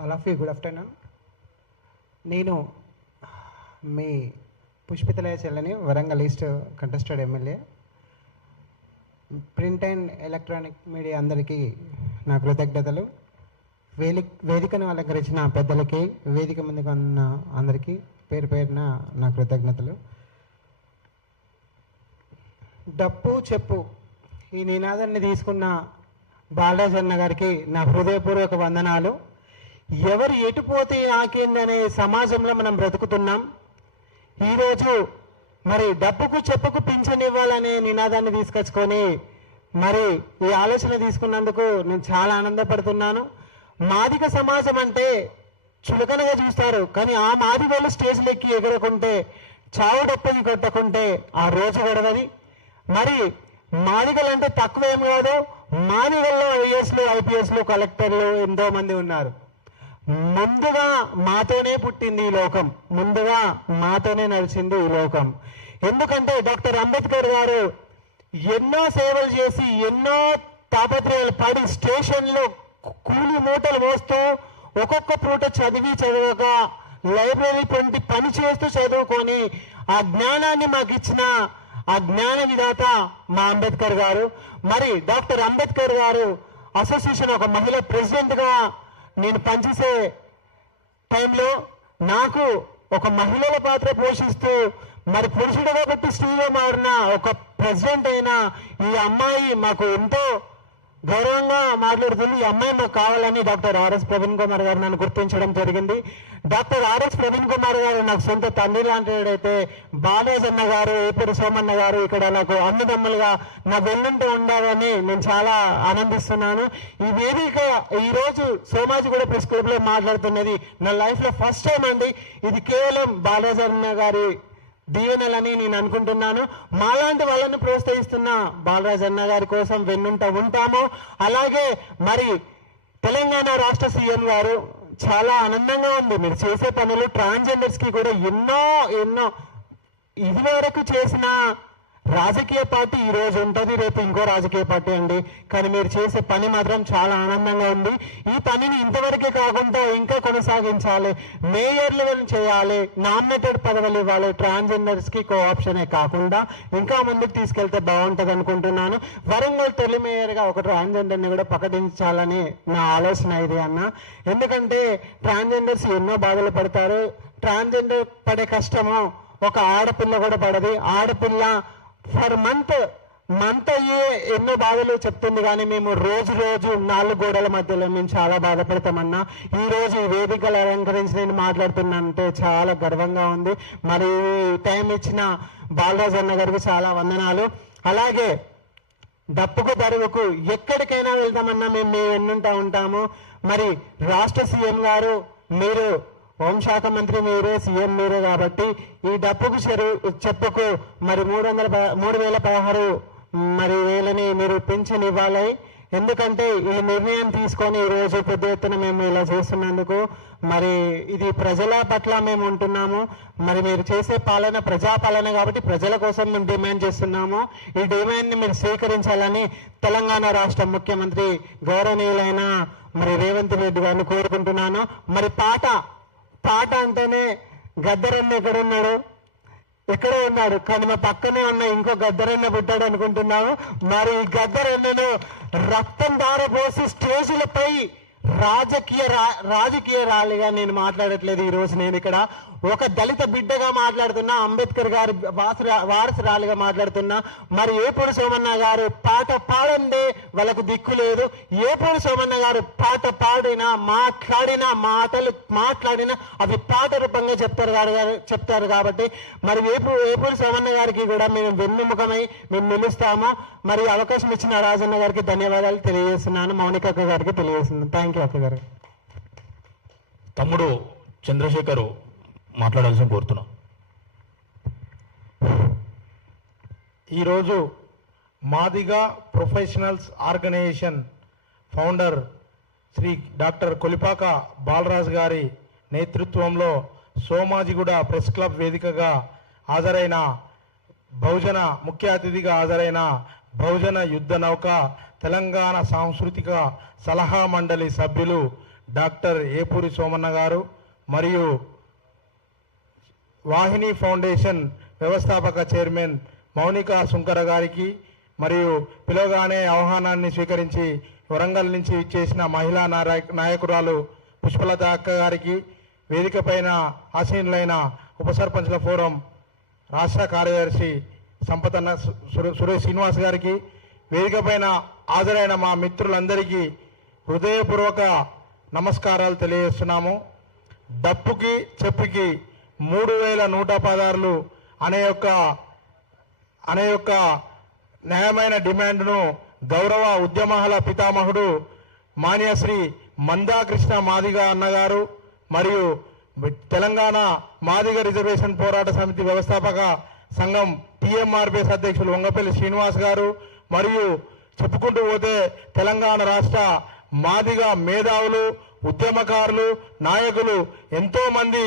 All of you good afternoon. నేను మీ పుష్పితలయ చెల్లని, Warangal east contested MLA. Print and electronic media అందరికీ నా కృతజ్ఞతలు. వేదికను అలంకరించిన పెద్దలకి, వేదిక ముందుకు ఉన్న అందరికీ పేరు పేరున నా కృతజ్ఞతలు. డప్పు చెప్పు ఈ నినాదాన్ని తీసుకున్న బాలరాజ్ అన్న గారికి నా హృదయపూర్వక వందనాలు. ఎవరు ఎటుపోతే నాకేందనే సమాజంలో మనం బ్రతుకుతున్నాం. ఈరోజు మరి డప్పుకు చెప్పుకు పింఛన్ ఇవ్వాలనే నినాదాన్ని తీసుకొచ్చుకొని మరి ఈ ఆలోచన తీసుకున్నందుకు నేను చాలా ఆనందపడుతున్నాను. మాదిక సమాజం అంటే చులకనగా చూస్తారు, కానీ ఆ మాది వాళ్ళు స్టేజ్లు ఎక్కి ఎగరకుంటే, చావు డప్పని కొట్టకుంటే ఆ రోజు గడవది. మరి మాదిగలు అంటే తక్కువ ఏం కాదు, మాదిగల్లో IASలు IPSలు కలెక్టర్లు ఎంతో మంది ఉన్నారు. ముందుగా మాతోనే పుట్టింది ఈ లోకం, ముందుగా మాతోనే నడిచింది ఈ లోకం. ఎందుకంటే డాక్టర్ అంబేద్కర్ గారు ఎన్నో సేవలు చేసి, ఎన్నో తాపత్రయాలు పడి, స్టేషన్లో కూలి మూటలు మోస్తూ, ఒక్కొక్క పూట చదవక లైబ్రరీ పని చేస్తూ చదువుకొని ఆ జ్ఞానాన్ని మాకు ఇచ్చిన ఆ జ్ఞాన విధాత మా అంబేద్కర్ గారు. మరి డాక్టర్ అంబేద్కర్ గారు అసోసియేషన్ ఒక మహిళా ప్రెసిడెంట్గా నేను పనిచేసే టైంలో నాకు ఒక మహిళల పాత్ర పోషిస్తూ, మరి పురుషుడు కాబట్టి స్త్రీగా మారిన ఒక ప్రెసిడెంట్ అయిన ఈ అమ్మాయి మాకు ఎంతో గౌరవంగా మాట్లాడుతుంది. ఈ అమ్మాయి మాకు కావాలని డాక్టర్ RS ప్రవీణ్ కుమార్ గారు నన్ను గుర్తించడం జరిగింది. డాక్టర్ RS ప్రవీణ్ కుమార్ గారు నాకు సొంత తండ్రి లాంటివాడైతే, బాలరాజ్ అన్న గారు, ఏపూరి సోమన్న గారు ఇక్కడ నాకు అన్నదమ్ములుగా నా వెన్నంటూ ఉండాలని నేను చాలా ఆనందిస్తున్నాను. ఈ వేదిక ఈరోజు సోమాజిగూడ ప్రెస్ క్లబ్ లో మాట్లాడుతున్నది నా లైఫ్ లో ఫస్ట్ టైం అండి. ఇది కేవలం బాలరాజ్ అన్న గారి దీవెనలని నేను అనుకుంటున్నాను. మాలాంటి వాళ్ళని ప్రోత్సహిస్తున్న బాలరాజ్ అన్న గారి కోసం వెన్నుంట ఉంటాము. అలాగే మరి తెలంగాణ రాష్ట్ర సీఎం గారు చాలా ఆనందంగా ఉంది మీరు చేసే పనులు. ట్రాన్స్జెండర్స్ కి కూడా ఎన్నో ఇదివరకు చేసిన రాజకీయ పార్టీ ఈ రోజు ఉంటుంది, రేపు ఇంకో రాజకీయ పార్టీ అండి. కానీ మీరు చేసే పని మాత్రం చాలా ఆనందంగా ఉంది. ఈ పనిని ఇంతవరకే కాకుండా ఇంకా కొనసాగించాలి, మేయర్ లెవెల్ చేయాలి, నామినేటెడ్ పదవులు ఇవ్వాలి. ట్రాన్స్జెండర్స్ కి కో ఆప్షనే కాకుండా ఇంకా ముందుకు తీసుకెళ్తే బాగుంటుంది అనుకుంటున్నాను. వరంగల్ తొలి మేయర్ గా ఒక ట్రాన్స్జెండర్ ని కూడా ప్రకటించాలని నా ఆలోచన ఇది అన్న. ఎందుకంటే ట్రాన్స్జెండర్స్ ఎన్నో బాధలు పడతారు. ట్రాన్స్జెండర్ పడే కష్టము ఒక ఆడపిల్ల కూడా పడది. ఆడపిల్ల ఫర్ మంత్ అయ్యే ఎన్నో బాధలు చెప్తుంది, కానీ మేము రోజు 4 గోడల మధ్యలో మేము చాలా బాధపడతామన్నా. ఈ రోజు ఈ వేదికలు అలంకరించి నేను మాట్లాడుతున్నానంటే చాలా గర్వంగా ఉంది. మరి టైం ఇచ్చిన బాలరాజ్ అన్న గారికి చాలా వందనాలు. అలాగే డప్పుకు దరువుకు ఎక్కడికైనా వెళ్తామన్నా మేము ఎన్నుంటా ఉంటాము. మరి రాష్ట్ర సీఎం గారు మీరు, హోంశాఖ మంత్రి మీరే, సీఎం మీరే కాబట్టి ఈ డప్పుకు చెప్పుకు మరి 3,016 మరి వేలని మీరు పెన్షన్ ఇవ్వాలి. ఎందుకంటే ఈ నిర్ణయం తీసుకొని ఈ రోజు పెద్ద ఎత్తున మేము ఇలా చేస్తున్నందుకు మరి ఇది ప్రజల పట్ల మేము ఉంటున్నాము. మరి మీరు చేసే పాలన ప్రజాపాలన కాబట్టి ప్రజల కోసం మేము డిమాండ్ చేస్తున్నాము. ఈ డిమాండ్ని మీరు స్వీకరించాలని తెలంగాణ రాష్ట్ర ముఖ్యమంత్రి గౌరవనీయులైన మరి రేవంత్ రెడ్డి గారిని కోరుకుంటున్నాను. మరి పాట అంటేనే గద్దరన్న ఎక్కడో ఉన్నాడు, కానీ మా పక్కనే ఉన్న ఇంకో గద్దరన్న పుట్టాడు అనుకుంటున్నాము. మరి ఈ గద్దరన్నను రక్తం దారపోసి స్టేజీలపై రాజకీయ ర్యాలీగా నేను మాట్లాడట్లేదు. ఈ రోజు నేను ఇక్కడ ఒక దళిత బిడ్డగా మాట్లాడుతున్నా, అంబేద్కర్ గారి వారసురాలుగా మాట్లాడుతున్నా, మరి ఏపూడి సోమన్న గారు పాట పాడందే వాళ్ళకు దిక్కు లేదు. ఏపూడి సోమన్న గారు పాట పాడినా, మాట్లాడినా అవి పాట రూపంగా చెప్తారు కాబట్టి మరి ఏపూడి సోమన్న గారికి కూడా మేము వెన్నుముఖమై మేము నిలుస్తాము. మరి అవకాశం ఇచ్చిన రాజన్న గారికి ధన్యవాదాలు తెలియజేస్తున్నాను. మౌనిక అక్క గారికి తెలియజేస్తున్నాను. థ్యాంక్ యూ అక్క గారు. తమ్ముడు చంద్రశేఖరు మాట్లాడాల్సిన కోరుతున్నాం. ఈరోజు Madiga professionals organisation founder Shri doctor Kolipaka Balaraju గారి నేతృత్వంలో సోమాజిగూడ ప్రెస్ క్లబ్ వేదికగా హాజరైన ముఖ్య అతిథిగా హాజరైన బహుజన యుద్ధ నౌక తెలంగాణ సాంస్కృతిక సలహా మండలి సభ్యులు డాక్టర్ ఏపూరి సోమన్న గారు మరియు వాహిని ఫౌండేషన్ వ్యవస్థాపక చైర్మన్ మౌనిక సుంకర గారికి మరియు పిలవగానే ఆహ్వానాన్ని స్వీకరించి వరంగల్ నుంచి ఇచ్చేసిన మహిళా నాయకురాలు పుష్పలత అక్క గారికి, వేదిక పైన ఆసీనులైన ఉప సర్పంచ్ల ఫోరం రాష్ట్ర కార్యదర్శి సంపతన్న సురేష్ శ్రీనివాస్ గారికి, వేదిక పైన హాజరైన మా మిత్రులందరికీ హృదయపూర్వక నమస్కారాలు తెలియజేస్తున్నాము. డప్పుకి చెప్పుకి 3116 అనే యొక్క న్యాయమైన డిమాండ్ను గౌరవ ఉద్యమాల పితామహుడు మాన్యశ్రీ మందాకృష్ణ మాదిగ అన్నగారు మరియు తెలంగాణ మాదిగ రిజర్వేషన్ పోరాట సమితి వ్యవస్థాపక సంఘం టీఎంఆర్బీఎస్ అధ్యక్షులు వంగపల్లి శ్రీనివాస్ గారు మరియు చెప్పుకుంటూ పోతే తెలంగాణ రాష్ట్ర మాదిగ మేధావులు, ఉద్యమకారులు, నాయకులు ఎంతో మంది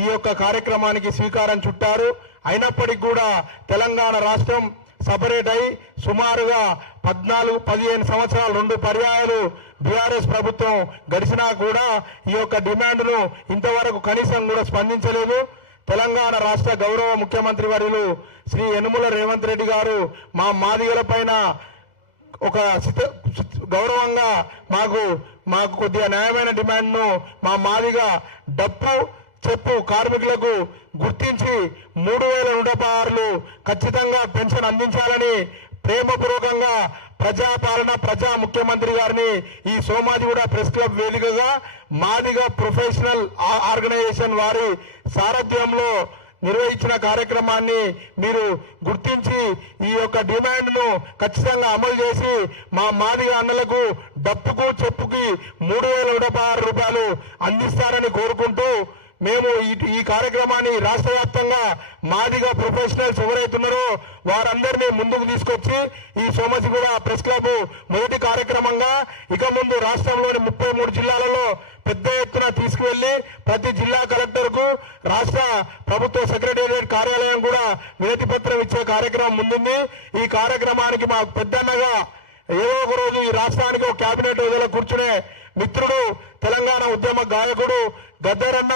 ఈ యొక్క కార్యక్రమానికి శ్రీకారం చుట్టారు. అయినప్పటికీ కూడా తెలంగాణ రాష్ట్రం సపరేట్ అయి సుమారుగా 14-15 సంవత్సరాలు 2 పర్యాయాలు బీఆర్ఎస్ ప్రభుత్వం గడిచినా కూడా ఈ యొక్క డిమాండ్ను ఇంతవరకు కనీసం కూడా స్పందించలేదు. తెలంగాణ రాష్ట్ర గౌరవ ముఖ్యమంత్రి వర్యులు శ్రీ యనుమల రేవంత్ రెడ్డి గారు మా మాదిగల పైన ఒక గౌరవంగా మాకు కొద్దిగా న్యాయమైన డిమాండ్ను మా మాదిగ డప్పు చెప్పు కార్మికులకు గుర్తించి 3116 ఖచ్చితంగా పెన్షన్ అందించాలని ప్రేమపూర్వకంగా ప్రజా ముఖ్యమంత్రి గారిని ఈ సోమాజిగూడ ప్రెస్ క్లబ్ వేదికగా మాదిగ ప్రొఫెషనల్ ఆర్గనైజేషన్ వారి సారథ్యంలో నిర్వహించిన కార్యక్రమాన్ని మీరు గుర్తించి ఈ యొక్క డిమాండ్ను ఖచ్చితంగా అమలు చేసి మా మాదిగ అన్నలకు డప్పుకు చెప్పుకి 3116 రూపాయలు అందిస్తారని కోరుకుంటూ మేము ఈ కార్యక్రమాన్ని రాష్ట్ర వ్యాప్తంగా మాదిగ ప్రొఫెషనల్స్ ఎవరైతున్నారో వారందరినీ ముందుకు తీసుకొచ్చి ఈ సోమాజిగూడ ప్రెస్ క్లబ్ మొదటి కార్యక్రమంగా ఇక ముందు రాష్ట్రంలోని 33 జిల్లాలలో పెద్ద ఎత్తున తీసుకువెళ్లి ప్రతి జిల్లా కలెక్టర్కు రాష్ట్ర ప్రభుత్వ సెక్రటేరియట్ కార్యాలయం కూడా వినతి పత్రం ఇచ్చే కార్యక్రమం ముందుంది. ఈ కార్యక్రమానికి మా పెద్దన్నగా ఏదో ఒక రోజు ఈ రాష్ట్రానికి ఒక కేబినెట్ హోదాలో కూర్చునే మిత్రుడు, తెలంగాణ ఉద్యమ గాయకుడు గద్దరన్న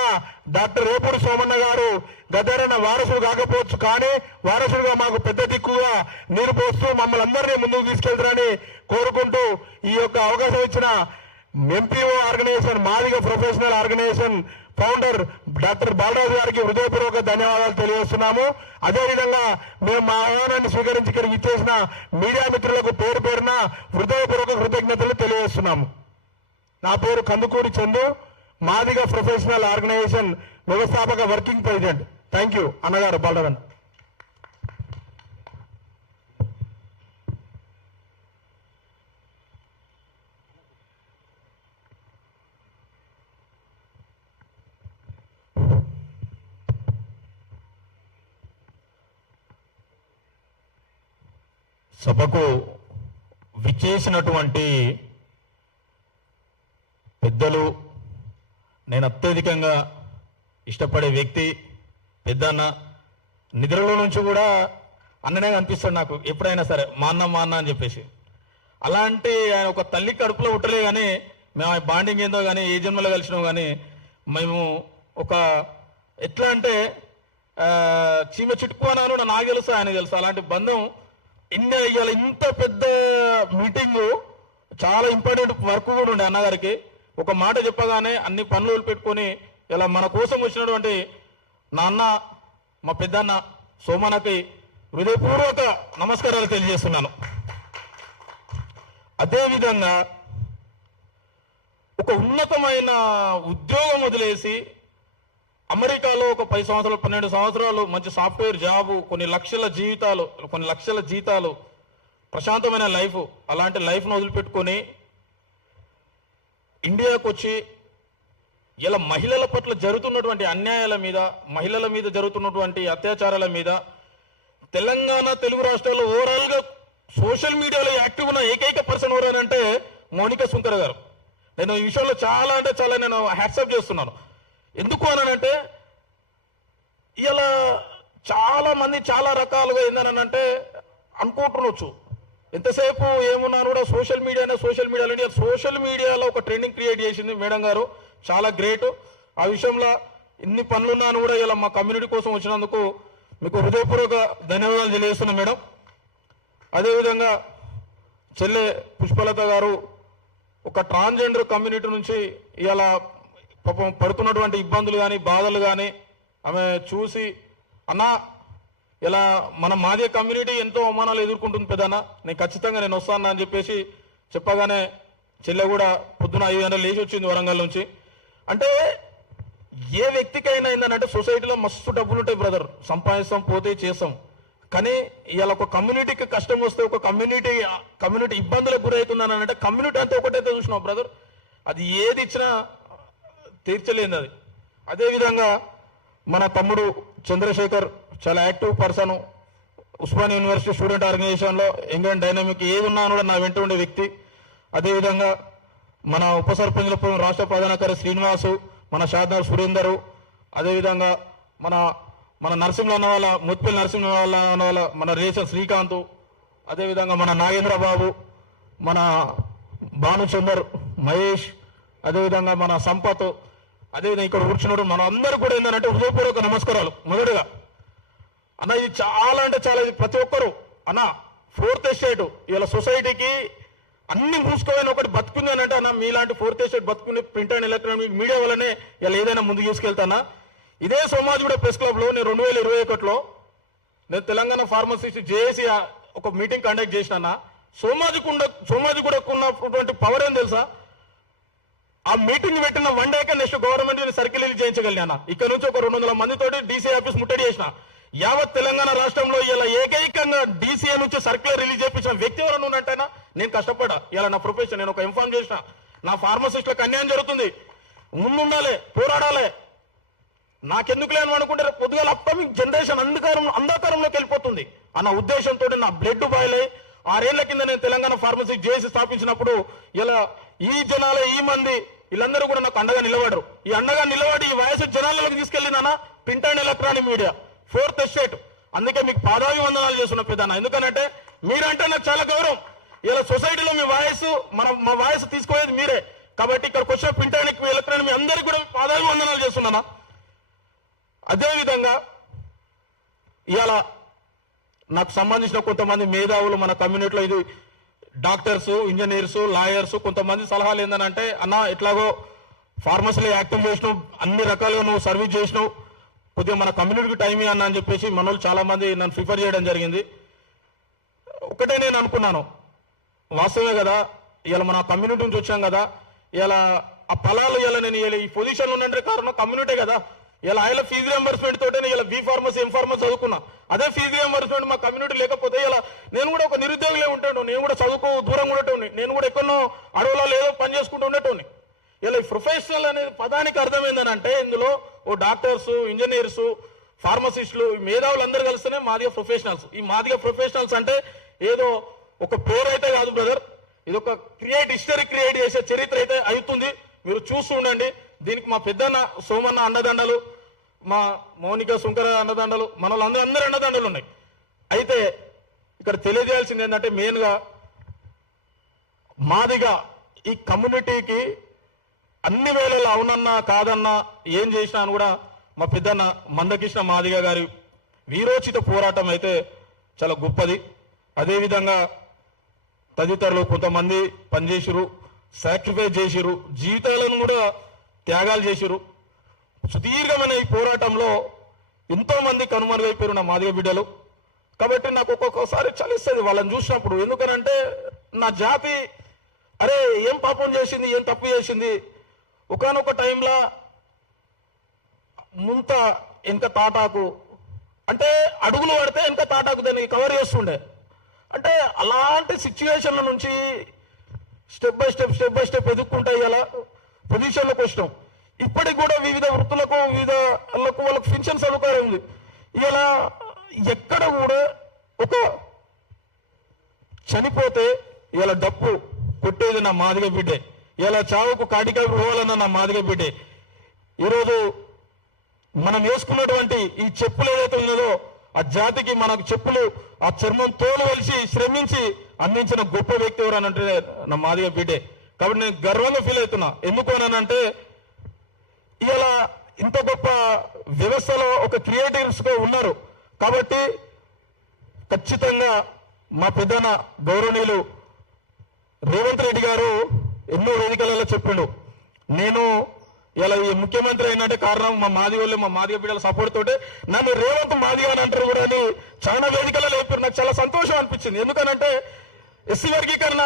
డాక్టర్ ఏపూడి సోమన్న గారు. గద్దరన్న వారసుడు కాకపోవచ్చు, కానీ వారసుడుగా మాకు పెద్ద దిక్కుగా నీరు పోస్తూ మమ్మల్ని అందరినీ ముందుకు తీసుకెళ్తారని కోరుకుంటూ ఈ యొక్క అవకాశం ఇచ్చిన MPO organisation Madiga professional organisation founder doctor Balaraju గారికి హృదయపూర్వక ధన్యవాదాలు తెలియజేస్తున్నాము. అదేవిధంగా మేము మా ఆహ్వానాన్ని స్వీకరించి ఇక్కడికి ఇచ్చేసిన మీడియా మిత్రులకు పేరున హృదయపూర్వక కృతజ్ఞతలు తెలియజేస్తున్నాము. నా పేరు కందుకూరి చందు, మాదిగ ప్రొఫెషనల్ ఆర్గనైజేషన్ వ్యవస్థాపక వర్కింగ్ ప్రెసిడెంట్. థ్యాంక్ యూ అన్నగారు బాలరాజన్. సభకు విచ్చేసినటువంటి పెద్దలు, నేను అత్యధికంగా ఇష్టపడే వ్యక్తి పెద్దన్న, నిద్రలో నుంచి కూడా అన్ననే కనిపిస్తాడు నాకు ఎప్పుడైనా సరే, మా అన్న అని చెప్పేసి. అలాంటి ఆయన ఒక తల్లి కడుపులో ఉట్టలే కానీ మేము ఆ బాండింగ్ ఏందో కానీ ఏ జన్మలో కలిసినాం కానీ మేము ఒక ఎట్లా అంటే చీమ చిటుకు అన్నాను, నాకు తెలుసు ఆయన తెలుసు. అలాంటి బంధం ఇవాళ ఇంత పెద్ద మీటింగు, చాలా ఇంపార్టెంట్ వర్క్ కూడా ఉండే అన్నగారికి. ఒక మాట చెప్పగానే అన్ని పనులు పెట్టుకొని ఇలా మన కోసం వచ్చినటువంటి నా అన్న మా పెద్దన్న సోమన్నకి హృదయపూర్వక నమస్కారాలు తెలియజేస్తున్నాను. అదేవిధంగా ఒక ఉన్నతమైన ఉద్యోగం వదిలేసి అమెరికాలో ఒక 10 సంవత్సరాలు 12 సంవత్సరాలు మంచి సాఫ్ట్వేర్ జాబు, కొన్ని లక్షల జీతాలు, ప్రశాంతమైన లైఫ్, అలాంటి లైఫ్ను వదిలిపెట్టుకొని ఇండియాకు వచ్చి ఇలా మహిళల పట్ల జరుగుతున్నటువంటి అన్యాయాల మీద, మహిళల మీద జరుగుతున్నటువంటి అత్యాచారాల మీద తెలంగాణ తెలుగు రాష్ట్రాల్లో ఓవరాల్గా సోషల్ మీడియాలో యాక్టివ్ ఉన్న ఏకైక పర్సన్ ఎవరనంటే మౌనిక సుంకర గారు. నేను ఈ విషయంలో చాలా నేను హ్యాట్సప్ చేస్తున్నాను. ఎందుకు అనంటే ఇలా చాలా మంది చాలా రకాలుగా ఏందనంటే అనుకుంటుండొచ్చు, ఎంతసేపు ఏమున్నా కూడా సోషల్ మీడియాలో ఒక ట్రెండింగ్ క్రియేట్ చేసింది మేడం గారు, చాలా గ్రేట్. ఆ విషయంలో ఇన్ని పనులున్నాను కూడా ఇలా మా కమ్యూనిటీ కోసం వచ్చినందుకు మీకు హృదయపూర్వక ధన్యవాదాలు తెలియజేస్తున్నాను మేడం. అదేవిధంగా చెల్లె పుష్పలత గారు ఒక ట్రాన్స్జెండర్ కమ్యూనిటీ నుంచి ఇలా పాపం పడుతున్నటువంటి ఇబ్బందులు కానీ బాధలు కానీ ఆమె చూసి, అన్నా ఇలా మన మాదే కమ్యూనిటీ ఎంతో అవమానాలు ఎదుర్కొంటుంది పెద్దన్న, నేను ఖచ్చితంగా నేను వస్తాను అని చెప్పేసి చెప్పగానే చెల్లె కూడా పొద్దున 5 గంటలు లేచి వచ్చింది వరంగల్ నుంచి. అంటే ఏ వ్యక్తికైనా ఏంటంటే సొసైటీలో మస్తు డబ్బులు ఉంటాయి బ్రదర్, సంపాదిస్తాం పోతే చేస్తాం, కానీ ఇవాళ ఒక కమ్యూనిటీకి కష్టం వస్తే, ఒక కమ్యూనిటీ ఇబ్బందులకు గురవుతుందని అంటే కమ్యూనిటీ అంతా ఒకటైతే చూసినావు బ్రదర్, అది ఏది ఇచ్చినా తీర్చలేదు అది. అదేవిధంగా మన తమ్ముడు చంద్రశేఖర్ చాలా active person, Osmania university student ఆర్గనైజేషన్లో యంగ్ అండ్ డైనమిక్ ఏది ఉన్నా కూడా నా వెంట ఉండే వ్యక్తి. అదేవిధంగా మన ఉప సర్పంచ్ల రాష్ట్ర ప్రధాన కార్యదర్శి శ్రీనివాసు, మన షాద్నగర్ సురేందరు, అదేవిధంగా మన నరసింహ అన్న వాళ్ళ ముత్పల్లి నరసింహ వాళ్ళ మన రిలేషన్ శ్రీకాంత్, అదేవిధంగా మన నాగేంద్ర బాబు, మన భానుచందర్, మహేష్, అదేవిధంగా మన సంపత్, అదేవిధంగా ఇక్కడ కూర్చున్నాడు మన అందరూ కూడా ఏంటంటే హృదయపూర్వక నమస్కారాలు. మొదటగా అన్న ఇది చాలా అంటే చాలా, ఇది ప్రతి ఒక్కరు అన్న 4th ఎస్టేట్ ఇలా సొసైటీకి అన్ని మూసుకోవాలని ఒకటి బతుకుంది అని అంటే అన్న మీలాంటి 4th ఎస్టేట్ బతుకుని ప్రింట్ అండ్ ఎలక్ట్రానిక్ మీడియా వల్లనే ఇలా ఏదైనా ముందుకు తీసుకెళ్తానా. ఇదే సోమాజిగూడ ప్రెస్ క్లబ్లో నేను 2021లో నేను తెలంగాణ ఫార్మసిస్ట్ జేఏసీ ఒక మీటింగ్ కండక్ట్ చేసిన. సోమాజిగూడకు ఉన్నటువంటి పవర్ ఏం తెలుసా, ఆ మీటింగ్ పెట్టిన 1 డేకే నెక్స్ట్ గవర్నమెంట్ సర్కిల్ చేయించగలిగినా. ఇక్కడ నుంచి ఒక 200 మందితోటి డీసీ ఆఫీస్ ముట్టడి చేసిన. యావత్ తెలంగాణ రాష్ట్రంలో ఇలా ఏకైకంగా డీసీఏ నుంచి సర్క్యులర్ రిలీజ్ చేయించిన వ్యక్తి ఎవరైనా ఉన్నట్టయినా నేను కష్టపడా. ఇలా నా ప్రొఫెషన్ నేను ఒక ఇన్ఫార్మ్ చేసిన, నా ఫార్మసిస్టులకు అన్యాయం జరుగుతుంది, ముందుండాలి, పోరాడాలి, నాకెందుకు లేని అనుకుంటే పొద్దుగాల అప్కమింగ్ జనరేషన్ అంధకారంలోకి వెళ్ళిపోతుంది అన్న ఉద్దేశంతో నా బ్లడ్ బాయిల్ అయ్యి 6 ఏళ్ల కింద నేను తెలంగాణ ఫార్మసీ జేఏసీ స్థాపించినప్పుడు ఇలా ఈ జనాలే ఈ మంది వీళ్ళందరూ కూడా నాకు అండగా నిలబడరు. ఈ అండగా నిలబడి ఈ వయసు జనాలలోకి తీసుకెళ్ళినా print and electronic media 4th estate. అందుకే మీకు పాదాభివందనాలు చేస్తున్న పెద్దన్న, ఎందుకనంటే మీరంటే నాకు చాలా గౌరవం. ఇలా సొసైటీలో మీ వాయిస్ మా వాయిస్ తీసుకోలేదు మీరే, కాబట్టి ఇక్కడికి వచ్చిన ప్రింట్ అండ్ ఎలక్ట్రానిక్ మీ అందరికీ కూడా పాదాభివందనాలు చేస్తున్నానా. అదేవిధంగా ఇవాళ నాకు సంబంధించిన కొంతమంది మేధావులు మన కమ్యూనిటీలో, ఇది డాక్టర్స్, ఇంజనీర్స్, లాయర్స్, కొంతమంది సలహాలు ఏంటంటే అన్న ఎట్లాగో ఫార్మసీలో యాక్టివ్ చేసినావు, అన్ని రకాలుగా నువ్వు సర్వీస్ చేసినావు, కొద్దిగా మన కమ్యూనిటీకి టైం అన్న అని చెప్పేసి మన వాళ్ళు చాలా మంది నన్ను ప్రిఫర్ చేయడం జరిగింది. ఒకటే నేను అనుకున్నాను, వాస్తవమే కదా, ఇలా మన కమ్యూనిటీ నుంచి వచ్చాం కదా, ఇలా ఆ ఫలాలు ఇలా నేను ఈ పొజిషన్లో ఉండే కారణం కమ్యూనిటీ కదా. ఇలా ఆయన ఫీజు రియంబర్స్మెంట్ తోటే ఇలా బీ ఫార్మసీ ఎం ఫార్మసీ చదువుకున్నా. అదే ఫీజు రియంబర్స్మెంట్ మా కమ్యూనిటీ లేకపోతే ఇలా నేను కూడా ఒక నిరుద్యోగులే ఉంటాను, నేను కూడా చదువుకు దూరంగా ఉండేటోని, నేను కూడా ఎక్కడో అడవులలో ఏదో పని చేసుకుంటూ ఉండేటోని. ఇలా ఈ ప్రొఫెషనల్ అనేది పదానికి అర్థమైందనంటే ఇందులో ఓ డాక్టర్స్, ఇంజనీర్స్, ఫార్మసిస్టులు, మేధావులు అందరూ కలిస్తేనే మాదిగా ప్రొఫెషనల్స్. ఈ మాదిగా ప్రొఫెషనల్స్ అంటే ఏదో ఒక పేరు అయితే కాదు బ్రదర్, ఇది ఒక హిస్టరీ క్రియేట్ చేసే చరిత్ర అయితే అవుతుంది. మీరు చూస్తూ ఉండండి. దీనికి మా పెద్దన్న సోమన్న అండదండలు, మా మౌనిక సుంకర అండదండలు, మన వాళ్ళందరూ అండదండలు ఉన్నాయి. అయితే ఇక్కడ తెలియజేయాల్సింది ఏంటంటే మెయిన్గా మాదిగా ఈ కమ్యూనిటీకి అన్ని వేళల్లో అవునన్నా కాదన్నా ఏం చేసినా అని కూడా మా పెద్దన్న మందకృష్ణ మాదిగ గారి వీరోచిత పోరాటం అయితే చాలా గొప్పది. అదేవిధంగా తదితరులు కొంతమంది పనిచేసిరు, సాక్రిఫైస్ చేసిరు, జీవితాలను కూడా త్యాగాలు చేసిరు. సుదీర్ఘమైన ఈ పోరాటంలో ఎంతో మంది కనుమరుగైపోయారు నా మాదిగ బిడ్డలు. కాబట్టి నాకు ఒక్కొక్కసారి చలిస్తుంది వాళ్ళని చూసినప్పుడు. ఎందుకనంటే నా జాతి అరే ఏం పాపం చేసింది, ఏం తప్పు చేసింది. ఒకానొక టైంలో ముంత వెనక తాటాకు అంటే అడుగులు పడితే వెనక తాటాకు దాన్ని కవర్ చేస్తుండే. అంటే అలాంటి సిచ్యువేషన్ల నుంచి స్టెప్ బై స్టెప్ ఎదుక్కుంటా ఇలా పొజిషన్లకు వచ్చినాం. ఇప్పటికి కూడా వివిధ వృత్తులకు వాళ్ళకు పెన్షన్ సౌకర్యం ఉంది. ఇలా ఎక్కడ కూడా ఒక చనిపోతే ఇలా డప్పు కొట్టేది నా మాదిగ బిడ్డే, ఇలా చావుకు కాటికాయ పోవాలన్న నా మాదిగ బిడ్డే. ఈరోజు మనం వేసుకున్నటువంటి ఈ చెప్పులు ఏదైతే ఉన్నదో ఆ జాతికి మనకు చెప్పులు ఆ చర్మం తోలు వలిసి శ్రమించి అందించిన గొప్ప వ్యక్తి ఎవరనంటే నా మాదిగ బిడ్డే. కాబట్టి నేను గర్వంగా ఫీల్ అవుతున్నా. ఎందుకు అనంటే ఇలా ఇంత గొప్ప వ్యవస్థలో ఒక క్రియేటివ్స్గా ఉన్నారు. కాబట్టి ఖచ్చితంగా మా పెద్దన గౌరవనీయులు రేవంత్ రెడ్డి గారు ఎన్నో వేదికలలో చెప్పిండు, నేను ఇలా ఈ ముఖ్యమంత్రి అయినంటే కారణం మా మాదిగోళ్ళు, మా మాదిగ బిడ్డల సపోర్ట్ తోటే నన్ను రేవంత్ మాదిగ అని అంటారు కూడా అని చాలా వేదికలలో చెప్పారు. నాకు చాలా సంతోషం అనిపించింది. ఎందుకనంటే ఎస్సీ వర్గీకరణ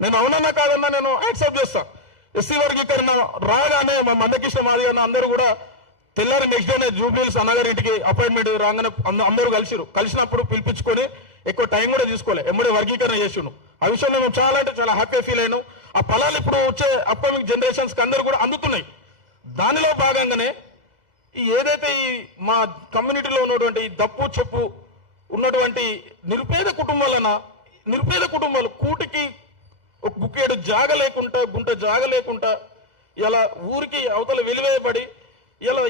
నేను అవునన్నా కాదన్నా నేను యాక్సెప్ట్ చేస్తా. ఎస్సీ వర్గీకరణ రాగానే మా మందకృష్ణ మాదిగ అన్న అందరూ కూడా తెల్లారి నెక్స్ట్ డేనే జూబ్లీహిల్స్ అన్నగారి ఇంటికి అపాయింట్మెంట్ రాగానే అందరూ కలిసినప్పుడు పిలిపించుకొని ఎక్కువ టైం కూడా తీసుకోలే, ఎమ్మడే వర్గీకరణ చేసిండు. ఆ విషయంలో మేము చాలా అంటే చాలా హ్యాపీ ఫీల్ అయినాం. ఆ ఫలాలు ఇప్పుడు వచ్చే అప్కమింగ్ జనరేషన్స్కి అందరూ కూడా అందుతున్నాయి. దానిలో భాగంగానే ఏదైతే ఈ మా కమ్యూనిటీలో ఉన్నటువంటి దప్పు చెప్పు ఉన్నటువంటి నిరుపేద కుటుంబాలు కూటికి ఒక గుక్కేడు జాగ లేకుండా గుంట జాగ లేకుండా ఇలా ఊరికి అవతల వెలివేయబడి ఇలా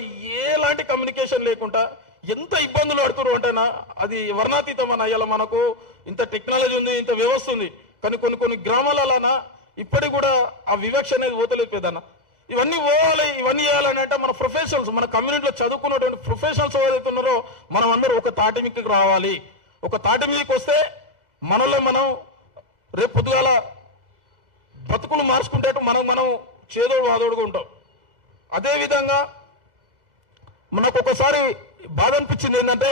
ఎలాంటి కమ్యూనికేషన్ లేకుండా ఎంత ఇబ్బందులు పడుతున్నారు అంటేనా అది వర్ణాతీతమన్నా. ఇలా మనకు ఇంత టెక్నాలజీ ఉంది, ఇంత వ్యవస్థ ఉంది, కానీ కొన్ని గ్రామాలనా ఇప్పటికి కూడా ఆ వివక్ష అనేది పోతలేదు పెద్దన్న. ఇవన్నీ పోవాలి, ఇవన్నీ చేయాలని అంటే మన ప్రొఫెషనల్స్, మన కమ్యూనిటీలో చదువుకున్నటువంటి ప్రొఫెషనల్స్ ఏదైతే ఉన్నారో మనం అందరూ ఒక తాటి మీదకి రావాలి. ఒక తాటి మీదకి వస్తే మనలో మనం రేపు పొద్దుగాల బతుకులు మార్చుకుంటేట్టు మనం చేదోడు వాదోడుగా ఉంటాం. అదేవిధంగా మనకు ఒకసారి బాధ అనిపించింది ఏంటంటే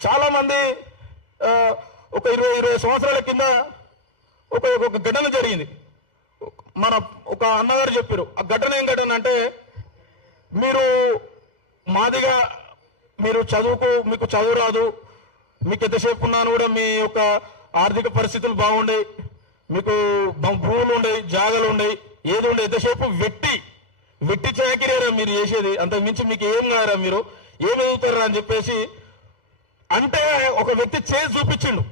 చాలామంది ఒక 20 సంవత్సరాల కింద ఒక ఘటన జరిగింది. మన ఒక అన్నగారు చెప్పారు. ఆ ఘటన ఏం ఘటన అంటే మీరు మాదిగా మీరు మీకు చదువు రాదు, మీకు ఎంతసేపు ఉన్నాను కూడా మీ యొక్క ఆర్థిక పరిస్థితులు బాగుండే, మీకు భూములు ఉండేవి, జాగాలు ఉండేవి, ఏది ఉండే ఎంతసేపు వెట్టి చాకిరేరా మీరు చేసేది, అంతకు మించి మీకు ఏం కాదురా, మీరు ఏం ఎదుగుతారా అని చెప్పేసి అంటే ఒక వ్యక్తి చేసి చూపించిండు.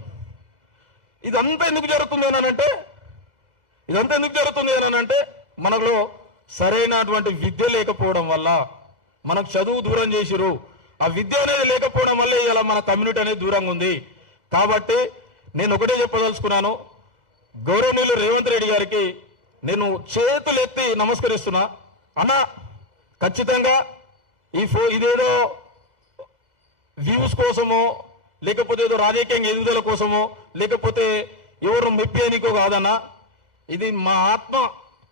ఇదంతా ఎందుకు జరుగుతుంది అని అంటే మనలో సరైనటువంటి విద్య లేకపోవడం వల్ల మనకు చదువు దూరం చేసిరు. ఆ విద్య అనేది లేకపోవడం వల్ల ఇలా మన కమ్యూనిటీ అనేది దూరంగా ఉంది. కాబట్టి నేను ఒకటే చెప్పదలుచుకున్నాను, గౌరవనీయులు రేవంత్ రెడ్డి గారికి నేను చేతులెత్తి నమస్కరిస్తున్నా. అన్న ఖచ్చితంగా ఇదేదో వ్యూస్ కోసమో లేకపోతే ఏదో రాజకీయంగా ఎదుగుదల కోసమో లేకపోతే ఎవరు మెప్పియనికో కాదన్నా, ఇది మా ఆత్మ,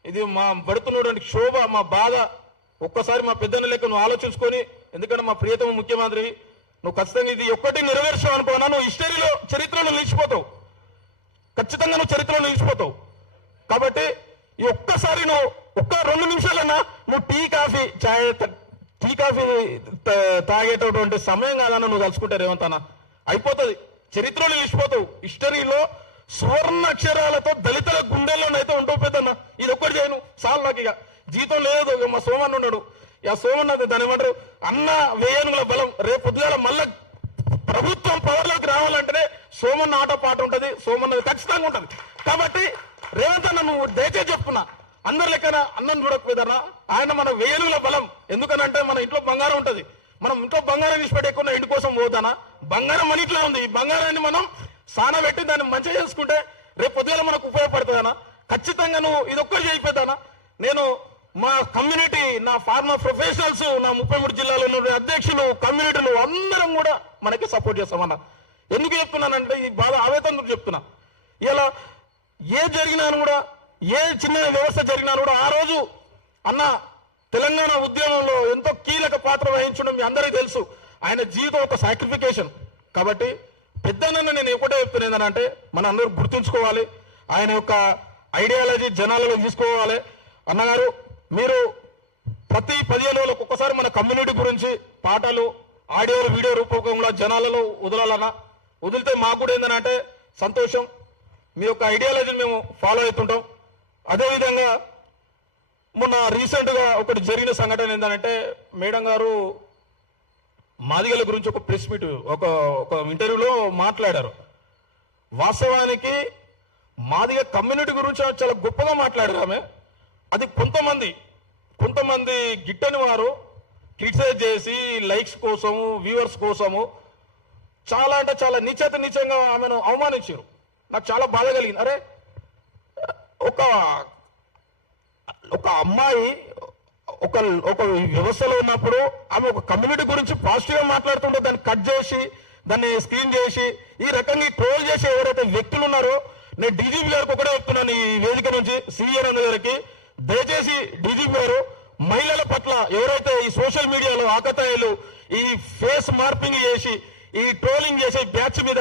ఇది మా పడుతున్నటువంటి క్షోభ, మా బాధ. ఒక్కసారి మా పెద్దన్న లెక్క నువ్వు ఆలోచించుకొని, ఎందుకంటే మా ప్రియతమ ముఖ్యమంత్రి, నువ్వు ఖచ్చితంగా ఇది ఒక్కటి నెరవేర్చావు అనుకోనా నువ్వు చరిత్రలో నిలిచిపోతావు. ఖచ్చితంగా నువ్వు చరిత్రలో నిలిచిపోతావు. కాబట్టి ఈ ఒక్కసారి నువ్వు 2 నిమిషాలన్నా నువ్వు టీ కాఫీ తాగేటటువంటి సమయం కాదన్నా నువ్వు కలుసుకుంటే రేవంత్ అన్న అయిపోతుంది, చరిత్రలో నిలిచిపోతావు. హిస్టరీలో సువర్ణ అక్షరాలతో దళితుల గుండెల్లోనైతే ఉంటావు పెద్దన్న. ఇది ఒక్కటి చేయను చాలు, నాకు ఇక జీతం లేదు. మా సోమన్న ఉన్నాడు, ఆ సోమన్న దాని ఏమంటారు అన్న వేయనుల బలం. రేపు పొద్దుగాల మళ్ళా ప్రభుత్వం పవర్లోకి రావాలంటేనే సోమన్న ఆట పాట ఉంటుంది, సోమన్నది ఖచ్చితంగా ఉంటుంది. కాబట్టి రేవంత్ అన్న నువ్వు దయచేసి చెప్తున్నా, అందరి లెక్కన అన్నం చూడకపోదన్నా, ఆయన మన వేయనుల బలం. ఎందుకనంటే మన ఇంట్లో బంగారం ఉంటుంది, మనం ఇంట్లో బంగారం విడిచిపెట్టకుండా ఇంటి కోసం పోతానా, బంగారం మన ఇంట్లో ఉంది. ఈ బంగారాన్ని మనం సానబెట్టి దాన్ని మంచిగా చేసుకుంటే రేపు పొద్దుగాల మనకు ఉపయోగపడుతుందన్నా. ఖచ్చితంగా నువ్వు ఇది ఒక్కటి చేయిపోతానా. నేను మా కమ్యూనిటీ, నా ఫార్మర్ ప్రొఫెషనల్స్, నా 33 జిల్లాలో ఉన్న అధ్యక్షులు, కమ్యూనిటీలు అందరం కూడా మనకి సపోర్ట్ చేస్తామన్నా. ఎందుకు చెప్తున్నానంటే ఈ బాధ ఆవేదనతో చెప్తున్నా. ఇలా ఏ జరిగినా కూడా, ఏ చిన్న వ్యవస్థ జరిగినా కూడా ఆ రోజు అన్న తెలంగాణ ఉద్యమంలో ఎంతో కీలక పాత్ర వహించడం మీ అందరికీ తెలుసు. ఆయన జీవితం ఒక సాక్రిఫికేషన్. కాబట్టి పెద్దనన్ను నేను ఒకటే చెప్తున్నా ఏంటంటే మన అందరూ గుర్తుంచుకోవాలి, ఆయన యొక్క ఐడియాలజీ జనాలలో తీసుకోవాలి. అన్నగారు మీరు ప్రతి 15 రోజులకు ఒక్కసారి మన కమ్యూనిటీ గురించి పాటలు ఆడియోలు వీడియో రూపకంలో జనాలలో వదలాలన్నా, వదిలితే మాకు కూడా ఏంటంటే సంతోషం. మీ యొక్క ఐడియాలజీని మేము ఫాలో అవుతుంటాం. అదేవిధంగా మొన్న రీసెంట్గా ఒకటి జరిగిన సంఘటన ఏంటంటే మేడం గారు మాదిగల గురించి ఒక ప్రెస్ మీట్ ఒక ఇంటర్వ్యూలో మాట్లాడారు. వాస్తవానికి మాదిగ కమ్యూనిటీ గురించి చాలా గొప్పగా మాట్లాడారు ఆమె. అది కొంతమంది గిట్టని వారు క్రిటిసైజ్ చేసి లైక్స్ కోసము వ్యూవర్స్ కోసము చాలా అంటే చాలా నీచంగా ఆమెను అవమానించారు. నాకు చాలా బాధ కలిగింది. అరే ఒక అమ్మాయి ఒక వ్యవస్థలో ఉన్నప్పుడు ఆమె ఒక కమ్యూనిటీ గురించి పాజిటివ్గా మాట్లాడుతుంటే దాన్ని కట్ చేసి దాన్ని స్క్రీన్ చేసి ఈ రకంగా ట్రోల్ చేసి ఎవరైతే వ్యక్తులు ఉన్నారో, నేను డీజీపీ గారికి ఒకటే చెప్తున్నాను ఈ వేదిక నుంచి, సిఆర్ గారికి, దయచేసి డీజీపీ గారు మహిళల పట్ల ఎవరైతే ఈ సోషల్ మీడియాలో ఆకతాయిలు ఈ ఫేస్ మార్పింగ్ చేసి ఈ ట్రోలింగ్ చేసే బ్యాచ్ మీద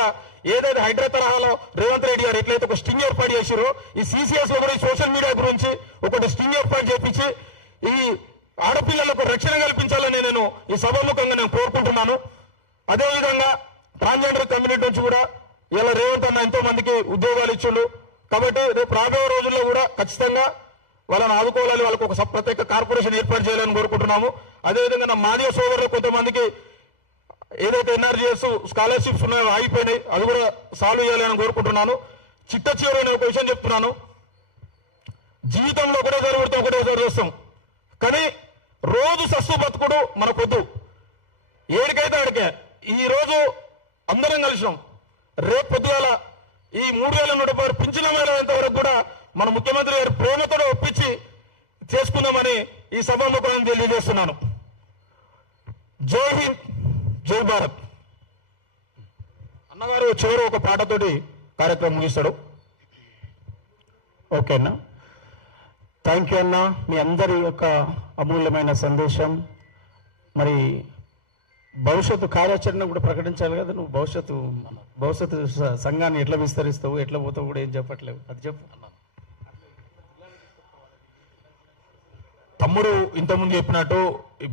ఏదైతే హైదరాబాద్ తరహాలో రేవంత్ రెడ్డి గారు ఎట్లయితే ఒక స్టింగ్ ఏర్పాటు చేసిరో, ఈ సిసిఎస్ లో కూడా ఈ సోషల్ మీడియా గురించి ఒకటి స్టింగ్ ఏర్పాటు చేపించి ఈ ఆడపిల్లలకు రక్షణ కల్పించాలని నేను ఈ సభాముఖంగా నేను కోరుకుంటున్నాను. అదేవిధంగా ట్రాన్స్జెండర్ కమ్యూనిటీ నుంచి కూడా ఇలా రేవంత్ అన్న ఎంతో మందికి ఉద్యోగాలు ఇచ్చిండు. కాబట్టి రేపు రాబోయే రోజుల్లో కూడా ఖచ్చితంగా వాళ్ళని ఆదుకోవాలి, వాళ్ళకు ఒక ప్రత్యేక కార్పొరేషన్ ఏర్పాటు చేయాలని కోరుకుంటున్నాము. అదేవిధంగా నా మాదిగ సోదరులు కొంతమందికి ఏదైతే ఎన్ఆర్జీఎస్ స్కాలర్షిప్స్ ఉన్నాయో ఆగిపోయినాయి, అది కూడా సాల్వ్ చేయాలని కోరుకుంటున్నాను. చిట్ట చివరి ఒక విషయం చెప్తున్నాను, జీవితంలో ఒకటేసారి పుడతాం, ఒకటేసారి చేస్తాం, కానీ రోజు సస్సు బతుకుడు మనకొద్దు. ఏడికైతే ఆడికే ఈ రోజు అందరం కలిసినాం, రేపు పొద్దుగాల ఈ 3,110 పింఛన్ అయ్యేంత వరకు కూడా మన ముఖ్యమంత్రి గారు ప్రేమతో ఒప్పించి చేసుకుందామని ఈ సభాముఖంగా తెలియజేస్తున్నాను. జై హింద్, జై భారత్. అన్నగారు చివరి ఒక పాటతోటి కార్యక్రమం ముగిస్తాడు. ఓకేనా? థ్యాంక్ యూ అన్న, మీ అందరి యొక్క అమూల్యమైన సందేశం. మరి భవిష్యత్తు కార్యాచరణ కూడా ప్రకటించాలి కదా. నువ్వు భవిష్యత్తు సంఘాన్ని ఎట్లా విస్తరిస్తావు, ఎట్లా పోతావు కూడా ఏం చెప్పట్లేవు, అది చెప్పు. తమ్ముడు ఇంతకుముందు చెప్పినట్టు